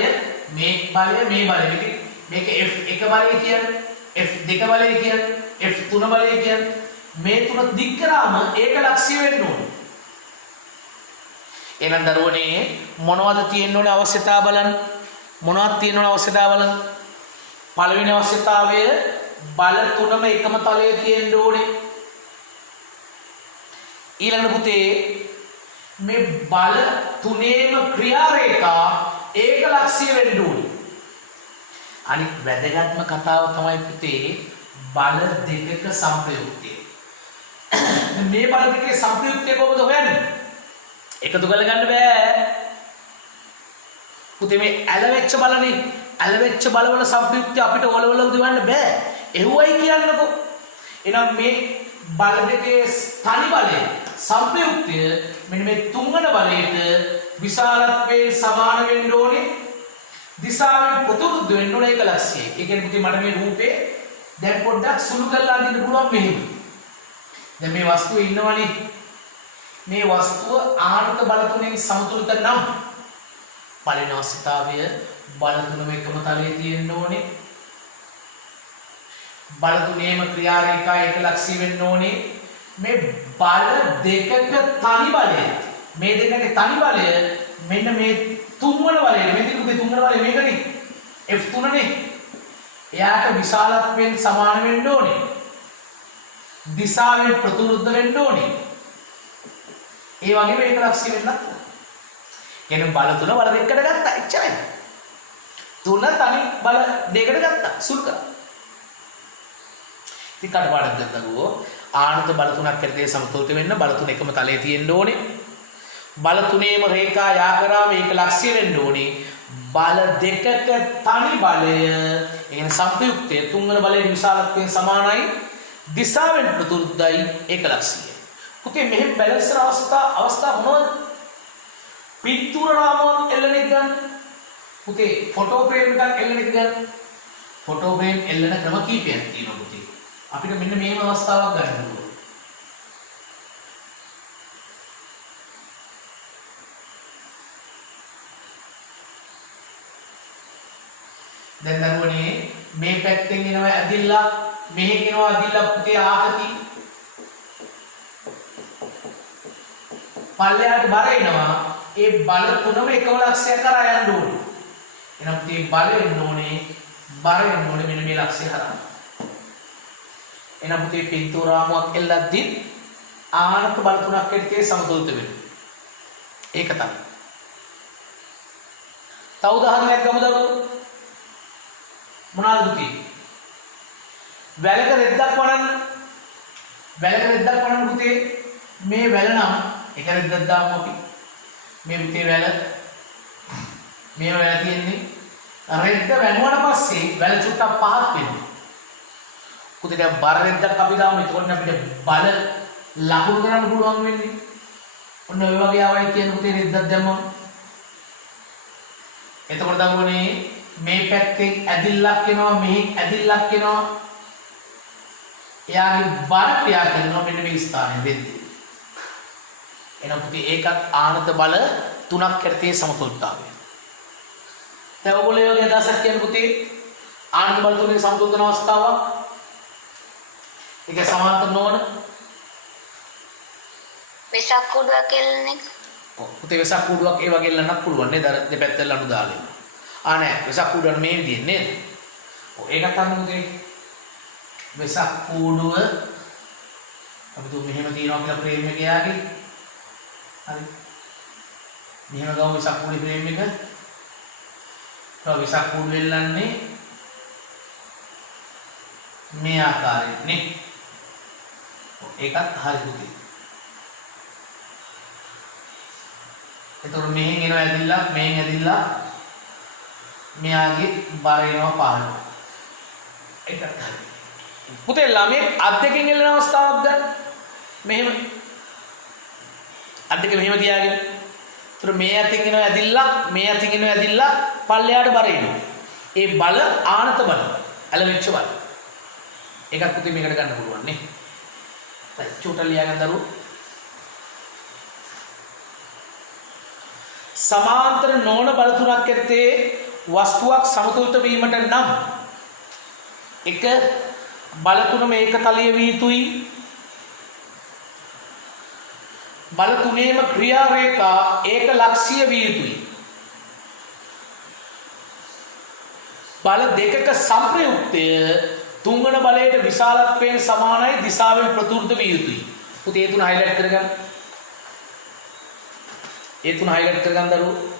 මේක F1 බලය කියන්නේ F2 බලය කියන්නේ F3 බලය කියන්නේ මේ තුන දික් කරාම ඒක ලක්ෂ්‍ය වෙන්න ඕනේ. එහෙනම් දරුවනේ මොනවද තියෙන්න ඕනේ අවශ්‍යතාව බලන්න. මොනවද තියෙන්න ඕනේ අවශ්‍යතාව බලන්න. පළවෙනි අවශ්‍යතාවය බල තුනම එකම තලයේ තියෙන්න ඕනේ. ඊළඟ පුතේ මේ බල තුනේම ක්‍රියාරේඛා ඒක ලක්ෂ්‍ය වෙන්න ඕනේ. අනිත් වැදගත්ම කතාව තමයි පුතේ බල දෙකක සංප්‍රයුක්තය. මේ බල දෙකේ සංප්‍රයුක්තය කොහොමද හොයන්නේ? එකතු කරලා ගන්න බෑ. පුතේ මේ ඇලවෙච්ච බලනේ. ඇලවෙච්ච බලවල සංප්‍රයුක්තය අපිට ඔලවල උදවන්න බෑ. එහුවයි කියන්නකො. එහෙනම් මේ බල දෙකේ තනි බලය සංප්‍රයුක්තය මෙන්න මේ තුන්වන බලයට විශාලත්වයේ සමාන වෙන්න ඕනේ. දිශාවෙන් ප්‍රතිවිරුද්ධ වෙන්න ඕනේ ඒක ලක්ෂ්‍යය. ඒ කියන්නේ පුතේ මට මේ රූපේ දැන් පොඩ්ඩක් සුළු කරලා අදින්න පුළුවන් මෙහෙම. දැන් මේ වස්තුවේ ඉන්නවනේ. මේ වස්තුව ආනත බල තුනෙන් සමතුලිත නම් පළවෙනි අවශ්‍යතාවය බල තුනම එකම තලයේ තියෙන්න ඕනේ. බල තුනේම ක්‍රියාරේඛා එක ලක්ෂ්‍ය වෙන්න ඕනේ. මේ බල දෙකක තනි බලය මේ දෙකේ තනි බලය මෙන්න මේ තුන්වන බලය මේ දෙකේ තුන්වන බලය මේකනේ F3 නේ එයාට විශාලත්වයෙන් සමාන වෙන්න ඕනේ දිශාවෙන් ප්‍රතිවිරුද්ධ වෙන්න ඕනේ ඒ වගේම ඒකලක්ෂ්‍ය වෙන්නත් කියන්නේ බල තුන බල දෙකකට ගත්තා එච්චරයි තුන තනි බල දෙකකට ගත්තා සුල් කරා ඉතින් කඩපාඩම් ගත්තකෝ ආනත බල තුනක් ඇත්තේ සමතුලිත වෙන්න බල තුන එකම තලයේ තියෙන්න ඕනේ බල තුනේම රේඛා යා කරාම ඒකලක්ෂ්‍ය වෙන්න ඕනේ බල දෙකක තනි බලය එන සංයුක්තය තුන්වන බලයේ විශාලත්වයෙන් සමානයි දිශාවෙන් ප්‍රතිවිරුද්ධයි ඒකලක්ෂ්‍යයි පුතේ මෙහෙම බැලන්ස් අවස්ථා මොනවද පින්තූර රාමුවක් එල්ලන එක ගන්න පුතේ ෆොටෝ ෆ්‍රේම් එකක් එල්ලන එක ගන්න ෆොටෝ ෆ්‍රේම් එල්ලන ක්‍රම කීපයක් තියෙනවා පුතේ අපිට මෙන්න මේම අවස්ථාවක් ගන්න ඕනේ දැන් දරුවනේ මේ පැත්තෙන් එනවා ඇදිල්ලක් මෙහෙන් එනවා ඇදිල්ලක් පුතේ ආකති පල්ලෙහාට බර එනවා ඒ බල තුනම එකම ලක්ෂ්‍යයක් කරා යන්න ඕනේ එහෙනම් පුතේ බල එන්න ඕනේ බර එන්න ඕනේ මෙන්න මේ ලක්ෂ්‍ය කරා එහෙනම් පුතේ පින්තූර රාමුවක් එල්ලද්දී ආනත බල තුනක් ඇත්තේ සමතුලිත වෙනවා ඒක තමයි තව උදාහරණයක් ගමු දරුවෝ මොනවාද පුතේ වැලක රෙද්දක් වඩන්න පුතේ මේ වැල නම් එක රෙද්දක් දාමු අපි මේ පුතේ වැල මේව වැල තියෙන්නේ රෙද්ද වැනුවට පස්සේ වැල චුට්ටක් පහත් වෙනවා පුතේ දැන් බර රෙද්දක් අපි දාමු එතකොට අපිට බල ලකුණු කරන්න පුළුවන් වෙන්නේ ඔන්න ඔය වගේ ආවයි කියන පුතේ රෙද්දක් දැම්මම එතකොට දරුවනේ මේ පැත්තෙන් ඇදිල්ලක් එනවා මෙහෙන් ඇදිල්ලක් එනවා එයාගේ බර ක්‍රියා කරනවා මෙන්න මේ ස්ථානයේ වෙද්දී එනම් පුතේ ඒකත් ආනත බල තුනක් ඇත්තේ සමතුලිතතාවය දැන් ඔයගොල්ලෝ යෝගය අදහසක් කියන පුතේ ආනත බල තුනේ සමතුලිත අවස්ථාවක් ඒක සමාන්තර නොවන වෙසක් කුඩුවක් එල්ලන එක ඔව් පුතේ වෙසක් කුඩුවක් ඒ වගේ එල්ලන්නත් පුළුවන් නේද අර දෙපැත්තෙන් ලනු දාලා නෑ වෙසක් කූඩුවට මේ විදිහෙන් නේද? ඔව් ඒකත් අන්න මුදේ වෙසක් කූඩුව අපි තුන් මෙහෙම තියනවා කියලා ෆ්‍රේම් එක යාගේ. හරි. මෙහෙම ගමු වෙසක් කූඩුවේ ෆ්‍රේම් එක. තව වෙසක් කූඩුව වෙල්ලන්නේ මේ ආකාරයෙන් නේ. ඔව් ඒකත් හරි පුතේ. එතකොට මෙහෙන් එනවා ඇදිලා මෙහෙන් ඇදිලා මෙයාගේ බර එනවා පහළ. ඒකත් හරි. පුතේ ළමයේ අත් දෙකෙන් එල්ලන අවස්ථාවක් ගන්න. මෙහෙම. අත් දෙක මෙහෙම තියාගෙන. ඒතර මේ අතින් එනවා ඇදිලා මේ අතින් එනවා ඇදිලා පල්ලෙහාට බර එනවා. ඒ බල ආනත බල. ඇලවෙච්ච බල. ඒකත් පුතේ මේකට ගන්න පුළුවන් නේ. චූටල් ලියාගන්න දරුවෝ. සමාන්තර නොවන බල තුනක් ඇත්තේ වස්තුවක් සමතුලිත වීමට නම් එක බල තුනම ඒකතලීය විය යුතුයි බල තුනේම ක්‍රියා රේඛා ඒකලක්ෂීය විය යුතුයි බල දෙකක සංප්‍රයුක්තය තුන්වන බලයට විශාලත්වයෙන් සමානයි දිශාවෙන් ප්‍රතිවිරුද්ධ විය යුතුයි පුතේ ඒ තුන හයිලයිට් කරගන්න ඒ තුන හයිලයිට් කරගන්න දරුවෝ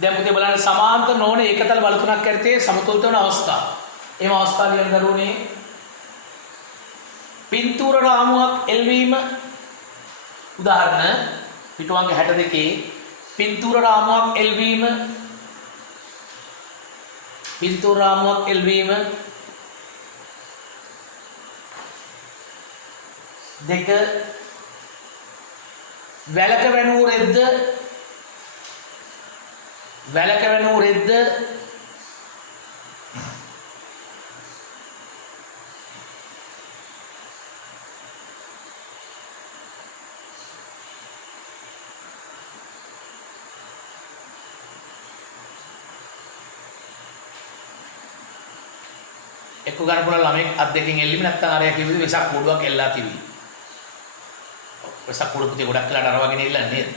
දැන් පුතේ බලන්න සමාන්තර නොවන ඒකතල බල තුනක් ඇත්තේ සමතුලිත වන අවස්ථාව. එහෙම අවස්ථාව ලියන්න දරුවනේ පින්තූර රාමුවක් එල්වීම උදාහරණ පිටුවංග 62 පින්තූර රාමුවක් එල්වීම දෙක වැලක වැනූ රෙද්ද එක්ක ගන්න පුළුවන් ළමෙක් අත් දෙකෙන් එල්ලීම නැත්නම් අරයා කිව්වේ වෙසක් කූඩුවක් එල්ලා තිබි. වෙසක් කූඩුව පුතේ ගොඩක් වෙලාට අර වගේ එල්ලන්නේ නේද?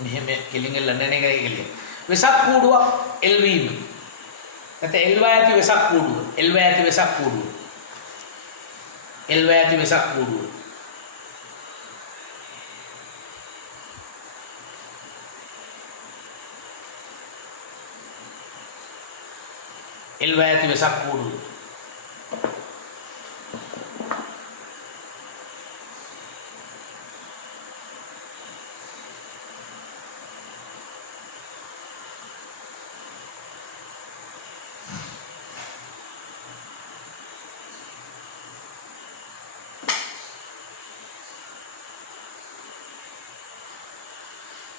මෙහෙම කෙලින් එල්ලන්නේ නැහැ නේද කෙලින්. වෙසක් කූඩුවක් එල්වීම. නැත්නම් එල්වා ඇති වෙසක් කූඩුව. එල්වා ඇති වෙසක් කූඩුව. එල්වා ඇති වෙසක් කූඩුව. එල්වා ඇති වෙසක් කූඩුව.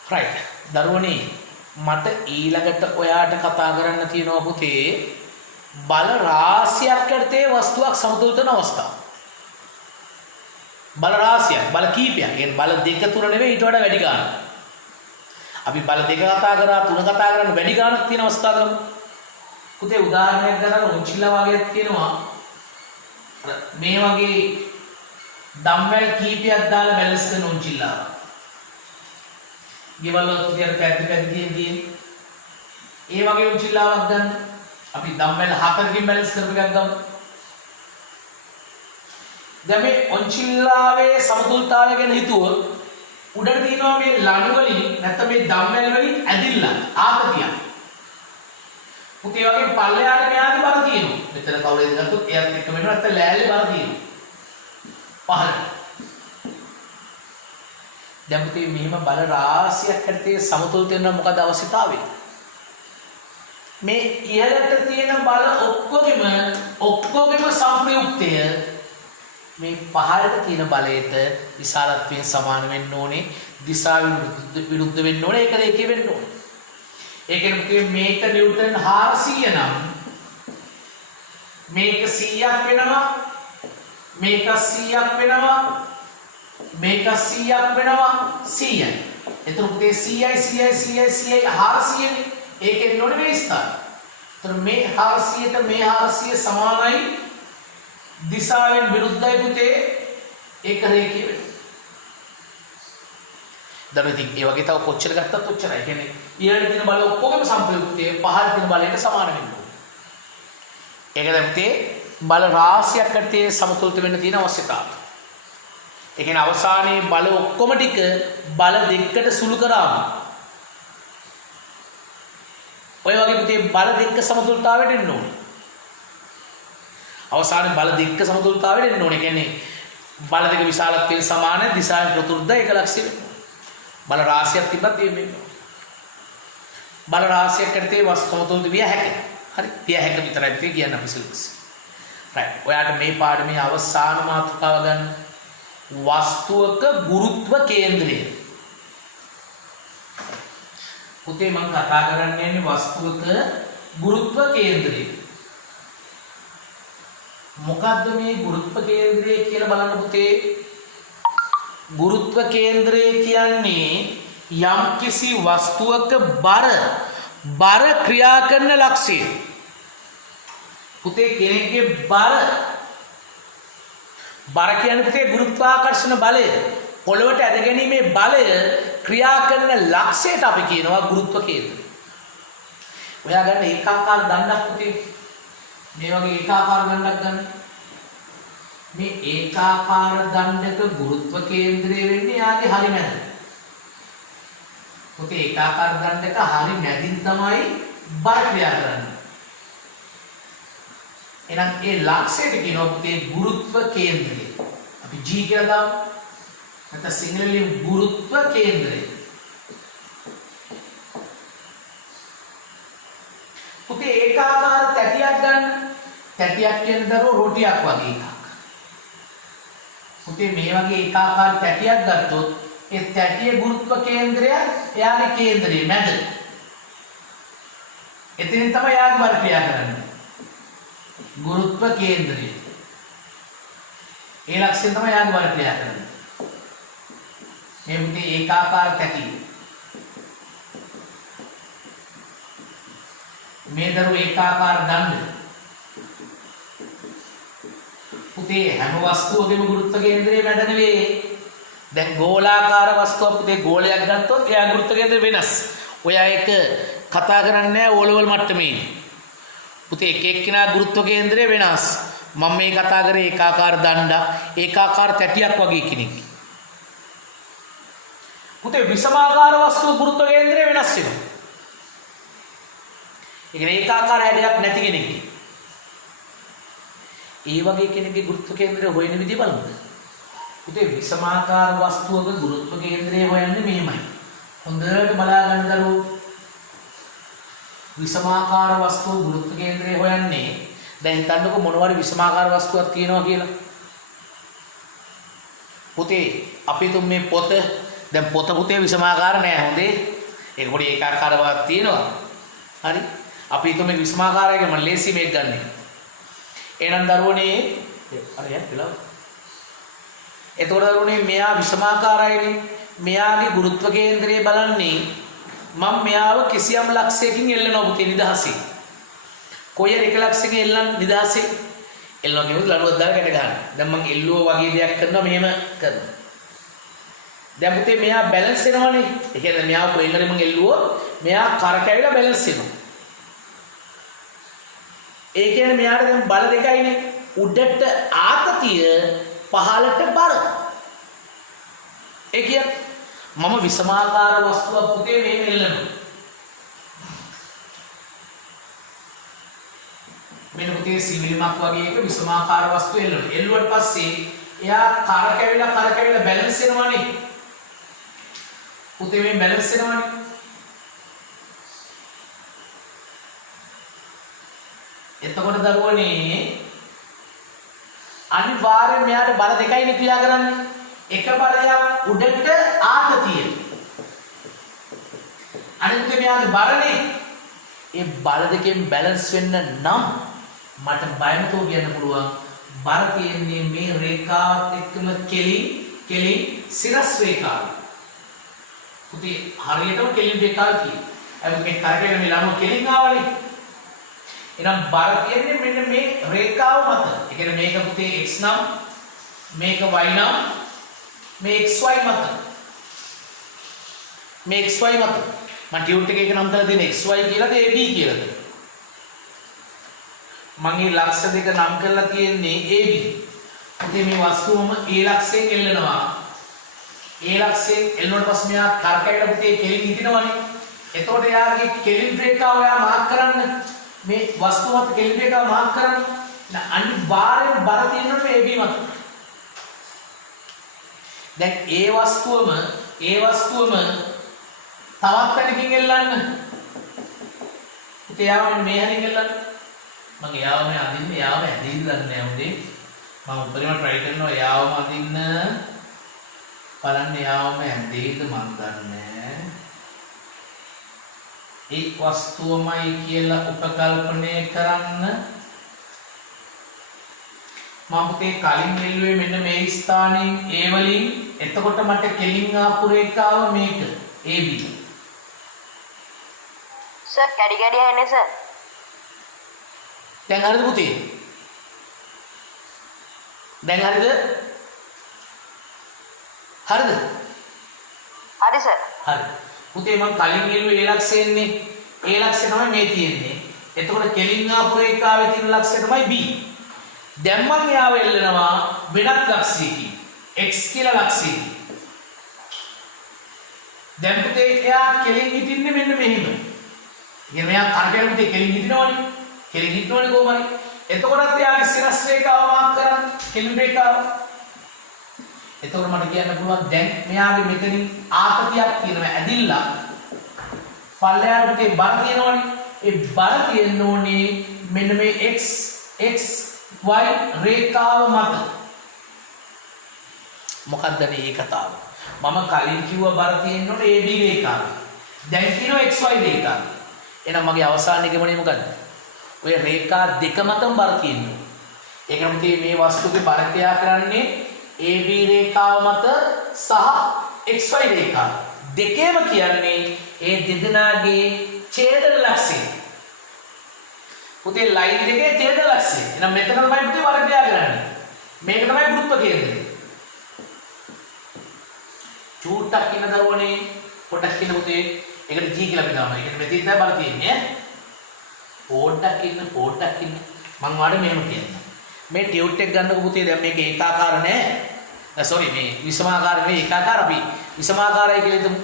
right දරුවනේ මට ඊළඟට ඔයාට කතා කරන්න තියෙනවා පුතේ බල රාශියක් යටතේ වස්තුවක් සමතුලිත වෙන අවස්ථාව. බල රාශියක් බල කීපයක්. ඒ බල දෙක තුන නෙවෙයි ඊට වඩා වැඩි ගාණක්. අපි බල දෙක කතා කරා තුන කතා කරන්න වැඩි ගාණක් තියෙන අවස්ථා ගමු. පුතේ උදාහරණයක් ගන්න උන්චිල්ලා වගේක් තියෙනවා. මේ වගේ ඩම්බෙල් කීපයක් දාලා බැලන්ස් කරන උන්චිල්ලා. ගෙවල් වල පුතේ පැති තියෙන්නේ. ඒ වගේ උන්චිල්ලාවක් ගන්න. අපි ඩම්බෙල් 4කින් බැලන්ස් කරපු එකක් ගමු. දැන් මේ ඔන්චිල්ලාවේ සමතුලිතතාවය ගැන හිතුවොත් උඩට තියෙනවා මේ ලණු වලින් නැත්නම් මේ ඩම්බෙල් වලින් ඇදිලා ආතතිය. පුතේ වගේ පල්ලෙහාට මෙහාට බර තියෙනවා. මෙතන කවුරුද ගත්තොත් එයත් එක්ක වෙනවා නැත්නම් ලෑල්ලේ බර තියෙනවා. පහළ. දැන් පුතේ මෙහිම බල රාශියක් යටතේ සමතුලිත වෙන්න මොකද අවශ්‍යතාවය? මේ ඉහළට තියෙන බල ඔක්කොගෙම සංප්‍රයුක්තය මේ පහළට තියෙන බලයට විශාලත්වයෙන් සමාන වෙන්න ඕනේ, දිශා විරුද්ධ වෙන්න ඕනේ, ඒක රේඛීය වෙන්න ඕනේ. ඒ කියන්නේ මේක නිව්ටන් 400 නම් මේක 100ක් වෙනවා, මේක 100ක් වෙනවා, මේක 100ක් වෙනවා 100යි. එතකොට පුතේ 100යි 400 නේ. ඒකෙන් නෝනේ මේ ස්ථාන. එතකොට මේ 400ට මේ 400 සමානයි දිශාවෙන් විරුද්ධයි පුතේ ඒක රේඛීය වෙනවා. දැන් ඉතින් ඒ වගේ තව කොච්චර ගත්තත් ඔච්චරයි. කියන්නේ ඊළඟ දින බල ඔක්කොගේම සම්ප්‍රයුක්තයේ පහළ දින බලයට සමාන වෙන්න ඕනේ. ඒක දැන් පුතේ බල රාශියක් යටතේ සමතුලිත වෙන්න තියෙන අවශ්‍යතාවය. ඒ කියන්නේ අවසානයේ බල ඔක්කොම ටික බල දෙකකට සුළු කරාම ඔය වගේ පුතේ බල දෙක සමතුලිතතාවයට එන්න ඕනේ. අවසානයේ බල දෙක සමතුලිතතාවයට එන්න ඕනේ. කියන්නේ බල දෙක විශාලත්වයෙන් සමාන දිශාවෙන් ප්‍රතිවිරුද්ධ ඒක ලක්ෂ්‍ය වෙනවා. බල රාශියක් තිබ්බත් එහෙම වෙනවා. බල රාශියක් යටතේ වස්තු සමතුලිත විය හැකියි. හරි. විය හැක විතරයි පුතේ කියන්නේ අපි සිලබස්. right. ඔයාට මේ පාඩමේ අවසාන මාතෘකාව ගන්න වස්තුවක ගුරුත්ව කේන්ද්‍රය. පුතේ මම කතා කරන්නේ වස්තුවක ගුරුත්ව කේන්ද්‍රය. මොකද්ද මේ ගුරුත්ව කේන්ද්‍රය කියලා බලන්න පුතේ. ගුරුත්ව කේන්ද්‍රය කියන්නේ යම්කිසි වස්තුවක බර ක්‍රියා කරන ලක්ෂය. පුතේ කෙනෙක්ගේ බර කියන්නේ පුතේ ගුරුත්වාකර්ෂණ බලය. පොළොවට ඇද ගැනීමේ බලය ක්‍රියා කරන ලක්ෂයට අපි කියනවා ගුරුත්ව කේන්ද්‍රය. ඔයා ගන්න ඒකාකාර දණ්ඩක් පුතේ. මේ වගේ ඒකාකාර දණ්ඩක් ගන්න. මේ ඒකාකාර දණ්ඩක ගුරුත්ව කේන්ද්‍රය වෙන්නේ යාගේ හරි මැද. පුතේ ඒකාකාර දණ්ඩක හරි මැදින් තමයි බර ක්‍රියා කරන්නේ. එහෙනම් ඒ ලක්ෂයට කියනවා පුතේ ගුරුත්ව කේන්ද්‍රය. අපි G කියලා දාමු. නැත්නම් සිංහලෙන් ගුරුත්ව කේන්ද්‍රය. පුතේ ඒකාකාර තැටියක් ගන්න. තැටියක් කියන්නේ දරුවෝ රොටියක් වගේ එකක්. පුතේ මේ වගේ ඒකාකාර තැටියක් ගත්තොත් ඒ තැටියේ ගුරුත්ව කේන්ද්‍රය එයාගේ කේන්ද්‍රය මැද. එතනින් තමයි එයාගේ බල ක්‍රියා කරන්නේ. ගුරුත්ව කේන්ද්‍රය. ඒ ලක්ෂයෙන් තමයි යාගේ බල ක්‍රියා කරන්නේ. මේ පුතේ ඒකාකාර තැටිය. මේ දරුවෝ ඒකාකාර දණ්ඩ. පුතේ හැම වස්තුවකම ගුරුත්ව කේන්දරය මැද නෙවෙයි. දැන් ගෝලාකාර වස්තුවක් පුතේ ගෝලයක් ගත්තොත් එයා ගුරුත්ව කේන්දරය වෙනස්. ඔයා ඒක කතා කරන්නේ නැහැ ඕලෙවල් මට්ටමේ. පුතේ එක එක්කිනා ගුරුත්ව කේන්දරය වෙනස්. මම මේ කතා කරේ ඒකාකාර දණ්ඩ ඒකාකාර තැටියක් වගේ කෙනෙක්. පුතේ විෂමාකාර වස්තුව ගුරුත්ව කේන්දරය වෙනස් වෙනවා. ඒ කියන්නේ ඒකාකාර හැඩයක් නැති කෙනෙක්. ඒ වගේ කෙනෙක්ගේ ගුරුත්ව කේන්දරය හොයන විදිය බලමු. පුතේ විෂමාකාර වස්තුවක ගුරුත්ව කේන්දරය හොයන්නේ මෙහෙමයි. හොඳට බලා ගන්න දරුවෝ. විෂමාකාර වස්තුව ගුරුත්ව කේන්දරය හොයන්නේ දැන් හිතන්නකො මොනවාරි විෂමාකාර වස්තුවක් තියෙනවා කියලා. පුතේ අපි තුන් මේ පොත දැන් පොත පුතේ විෂමාකාර නෑ හොඳේ. ඒක පොඩි ඒකාකාර බවක් තියෙනවා. හරි. අපි තුන් මේ විෂමාකාරයක මම ලේසි මේක ගන්නෙ. එහෙනම් දරුවනේ අර යක් වෙලා. එතකොට දරුවනේ මෙයා විෂමාකාරයිනේ. මෙයාගේ ගුරුත්ව කේන්දරය බලන්නේ මම මෙයාව කිසියම් ලක්ෂයකින් එල්ලනවා පුතේ නිදහසේ. කොයිර එක ලක්ෂයකින් එල්ලන්න නිදහසේ. එල්ලනවා කියනොත් ලණුවක් දාලා ගැට ගන්න. දැන් මම එල්ලුවා වගේ දෙයක් කරනවා මෙහෙම කරනවා. දැන් පුතේ මෙයා බැලන්ස් වෙනවනේ. ඒ කියන්නේ මෙයාව කොයිලරේ මම එල්ලුවොත් මෙයා කරකැවිලා බැලන්ස් වෙනවා. ඒ කියන්නේ මෙයාට දැන් බල දෙකයිනේ. උඩට ආතතිය පහළට බර. ඒ කියන්නේ මම විෂමාකාර වස්තුවක් පුතේ මේ එල්ලනවා. මෙන්න පුතේ සිවිලමක් වගේ එක විෂමාකාර වස්තුව එල්ලනවා. එල්ලුවට පස්සේ එයා කරකැවිලා බැලන්ස් වෙනවනේ. පුතේ මේ බැලන්ස් වෙනවනේ. එතකොට දරුවනේ අනිවාර්යෙන් මෙයාට බල දෙකයිනේ ක්‍රියා කරන්නේ. එක බලයක් උඩට ආතතිය. අනිත් මෙයාගේ බරනේ. ඒ බල දෙකෙන් බැලන්ස් වෙන්න නම් මට බයමතෝ කියන්න පුළුවන් බර තියෙන්නේ මේ රේඛාවත් එක්කම කෙලින් සිරස් රේඛාව. පුතේ හරියටම කෙලින් රේඛාව කියයි. අපි මේ කරකැවෙන මේ ළම කෙලින් ආවනේ. එහෙනම් බර තියෙන්නේ මෙන්න මේ රේඛාව මත. ඒ කියන්නේ මේක පුතේ x නම් මේක y නම් මේ xy මත. මේ xy මත. මම ටියුට් එකේ නම් කරලා තියෙන xy කියලාද ab කියලාද? මම මේ ලක්ෂ දෙක නම් කරලා තියෙන්නේ ab. ඉතින් මේ වස්තුවම a ලක්ෂයෙන් එල්ලනවා. a ලක්ෂයෙන් එල්ලුවට පස්සේ මෙයා කරකැවිලා පුතේ කෙලින් හිටිනවනේ. එතකොට එයාගේ කෙලින් රේඛාව ඔයා මාක් කරන්න. මේ වස්තුව මත කෙලින් රේඛාව මාක් කරන්න. අනිවාර්යෙන් බර තියෙනවා මේ ab මත. දැන් ඒ වස්තුවම තවත් පැනකින් එල්ලන්න. ඉතින් යාම මේ හැලින් එල්ලන්න. මම යාවම අදින්න යාම ඇදෙයිද දන්නේ නැහැ උදේ. මම උඩරිම try කරනවා යාවම අදින්න. බලන්න යාවම ඇදෙයිද මන් දන්නේ නැහැ. ඒ වස්තුවමයි කියලා උපකල්පනය කරන්න. මම තේ කලින් එල්ලුවේ මෙන්න මේ ස්ථානයෙන් A වලින් එතකොට මට කෙලින් ආපු රේඛාව මේක AB. සර් කැඩි යන්නේ සර්. දැන් හරිද පුතේ? දැන් හරිද? හරිද? හරි සර්. හරි. පුතේ මම කලින් එල්ලුවේ A ලක්ෂයෙන්නේ. A ලක්ෂය තමයි මේ තියෙන්නේ. එතකොට කෙලින් ආපු රේඛාවේ තියෙන ලක්ෂය තමයි B. දැන් මම යාව එල්ලනවා වෙනත් ලක්ෂයකින් x කියලා ලක්ෂයකින්. දැන් පුතේ එයා කෙලින් හිටින්නේ මෙන්න මෙහෙම. ඉතින් මෙයා කරකැවෙන පුතේ කෙලින් හිටිනවනේ. කෙලින් හිටිනවනේ කොහොමද? එතකොටත් එයාගේ සිරස් රේඛාව මාක් කරන්න කෙලින් රේඛාව. එතකොට මට කියන්න පුළුවන් දැන් මෙයාගේ මෙතනින් ආතතියක් තියෙනවා ඇදිලා. පල්ලෙහාට පුතේ බර තියෙනවනේ. ඒ බර තියෙන්න ඕනේ මෙන්න මේ x y රේඛාව මත. මොකක්ද මේ කතාව? මම කලින් කිව්වා බර තියෙන්න ඕනේ AB රේඛාව. දැන් කියනවා XY රේඛාව. එහෙනම් මගේ අවසාන නිගමනය මොකද්ද? ඔය රේඛා දෙක මතම බර තියෙනවා. ඒක නම් මේ වස්තුවේ බර ක්‍රියා කරන්නේ AB රේඛාව මත සහ XY රේඛාව. දෙකේම කියන්නේ ඒ දෙදෙනාගේ ඡේදන ලක්ෂය. පුතේ ලයින් දෙකේ ඡේද ලක්ෂය. එහෙනම් මෙතන තමයි පුතේ වර්ගය කරන්නේ. මේක තමයි ගුරුත්ව කේන්ද්‍රය. චූට්ටක් ඉන්න දරුවනේ පොඩක් ඉන්න පුතේ ඒකට G කියලා අපි දානවා. ඒකට මෙතෙන් තමයි බල තියෙන්නේ ඈ. පොඩ්ඩක් ඉන්න මම වාඩි මෙහෙම කියන්නම්. මේ ටියුට් එක ගන්නකො පුතේ දැන් මේක ඒකාකාර නෑ. සෝරි මේ විෂමාකාර නෙවෙයි ඒකාකාර අපි විෂමාකාරයි කියලා හිතමු.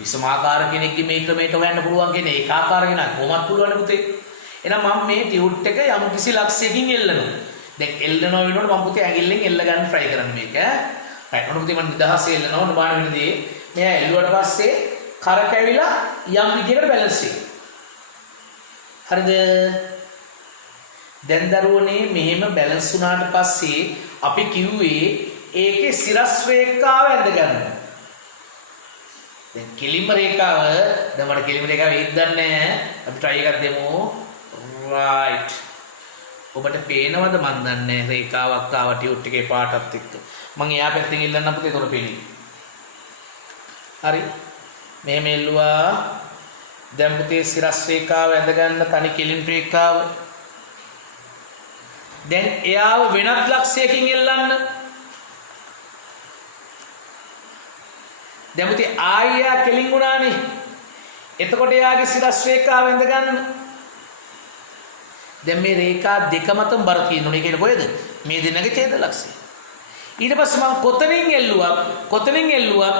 විෂමාකාර කෙනෙක්ගේ මේ ක්‍රමයට හොයන්න පුළුවන් කියන්නේ ඒකාකාර කෙනා කොහොමද පුළුවන් පුතේ? එහෙනම් මම මේ ටියුට් එක යම් කිසි ලක්ෂයකින් එල්ලනවා. දැන් එල්ලනවා වෙනකොට මම පුතේ ඇඟිල්ලෙන් එල්ල ගන්න try කරන්න මේක. right ඔන්න පුතේ මම නිදහසේ එල්ලනවා ඔන්න බලන්න වෙනදී මෙයා එල්ලුවට පස්සේ කරකැවිලා යම් විදිහකට බැලන්ස් වෙනවා. හරිද? දැන් දරුවනේ මෙහෙම බැලන්ස් වුණාට පස්සේ අපි කිව්වේ ඒකේ සිරස් රේඛාව ඇඳ ගන්න. දැන් කෙලිම රේඛාව දැන් මට කෙලිම රේඛාව ඒත් දන්නේ නැහැ. අපි try එකක් දෙමු. right. ඔබට පේනවද මන් දන්නේ රේඛාවක් ආව ටියුට් එකේ පාටත් එක්ක. මම එයා පැත්තෙන් ඉල්ලන්නම් පුතේ ඒතකොට පේන්නේ. හරි. මෙහෙම එල්ලුවා. දැන් පුතේ සිරස් රේඛාව ඇඳ ගන්න තනි කෙලින් රේඛාව. දැන් එයාව වෙනත් ලක්ෂයකින් එල්ලන්න. දැන් පුතේ ආයෙ කෙලින් වුණානේ. එතකොට එයාගේ සිරස් රේඛාව ඇඳ ගන්න. දැන් මේ රේඛා දෙක මතම බර තියෙනවා. ඒ කියන්නේ කොහෙද? මේ දෙන්නගේ ඡේද ලක්ෂය. ඊට පස්සේ මම කොතනින් එල්ලුවා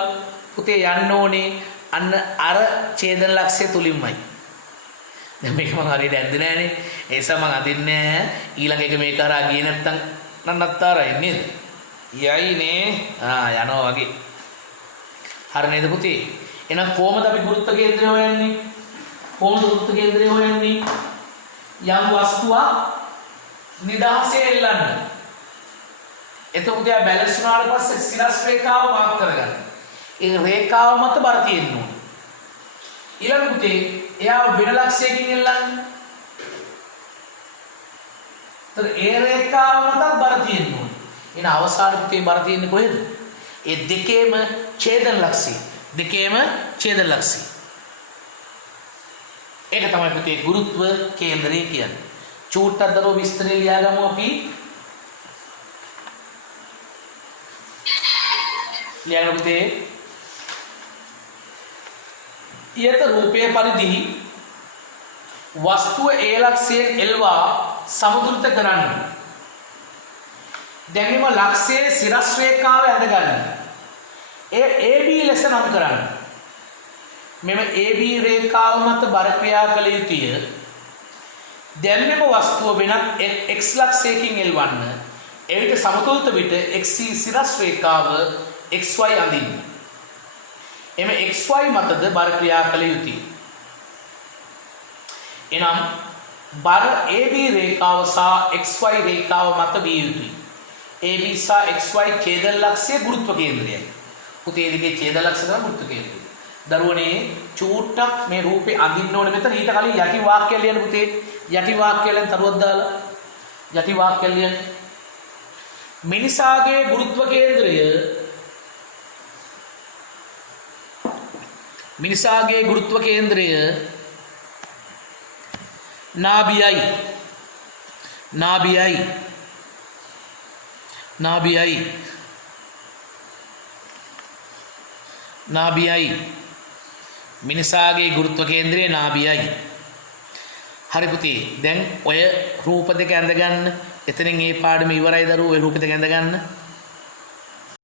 පුතේ යන්න ඕනේ අන්න අර ඡේදන ලක්ෂය තුලින්මයි. දැන් මේක මම හරියට ඇද්දේ නෑනේ. ඒ නිසා මම අදින්නේ නෑ. ඊළඟ එක මේක හරහා ගියේ නැත්තම් නන්නත්තරයි නේද? යයි නේ. යනවා වගේ. හරි නේද පුතේ? එහෙනම් කොහමද අපි ගුරුත්ව කේන්ද්‍රය හොයන්නේ? කොහොමද ගුරුත්ව කේන්ද්‍රය හොයන්නේ? යම් වස්තුවක් නිදහසේ එල්ලන්න. එතකොට එයා බැලන්ස් වුණාට පස්සේ සිරස් රේඛාව මාක් කරගන්න. ඒ රේඛාව මත බර තියෙන්න ඕනේ. ඊළඟ පුතේ එයා වෙන ලක්ෂයකින් එල්ලන්න. ඒතර ඒ රේඛාව මත බර තියෙන්න ඕනේ. එන අවසාන පුතේ බර තියෙන්නේ කොහෙද? ඒ දෙකේම ඡේදන ලක්ෂය. ඒක තමයි පුතේ ගුරුත්ව කේන්ද්‍රය කියන්නේ. චූට්ටක් දරුවෝ විස්තරය ලියාගමු අපි. ලියන්න පුතේ. ඊට රූපයේ පරිදි වස්තුව ඒ ලක්ෂයෙන් එල්වා සමතුලිත කරන්න. දැන් මේ ලක්ෂයේ සිරස් රේඛාව ඇඳ ගන්න. ඒ AB ලෙස නම් කරන්න. මෙම AB රේඛාව මත බර ක්‍රියා කළ යුතුය. දැන් මෙම වස්තුව වෙනත් x ලක්ෂයකින් එල්වන්න. එවිට සමතුලිත විට xc සිරස් රේඛාව xy අඳින්න. එම xy මතද බර ක්‍රියා කළ යුතුය. එනම් බර AB රේඛාව සහ xy රේඛාව මත විය යුතුය. AB සහ xy ඡේදන ලක්ෂය ගුරුත්ව කේන්ද්‍රයයි. පුතේ දෙකේ ඡේදන ලක්ෂය තමයි ගුරුත්ව කේන්ද්‍රය. දරුවනේ චූට්ටක් මේ රූපේ අඳින්න ඕනේ මෙතන. ඊට කලින් යටි වාක්‍යය ලියන්න පුතේ. යටි වාක්‍යය ලියන්න තරුවක් දාලා යටි වාක්‍යය ලියන්න. මිනිසාගේ ගුරුත්ව කේන්ද්‍රය නාභියයි. මිනිසාගේ ගුරුත්ව කේන්ද්‍රය නාභියයි. හරි පුතේ. දැන් ඔය රූප දෙක ඇඳ ගන්න. එතනින් මේ පාඩම ඉවරයි දරුවෝ. ඔය රූප දෙක ඇඳ ගන්න.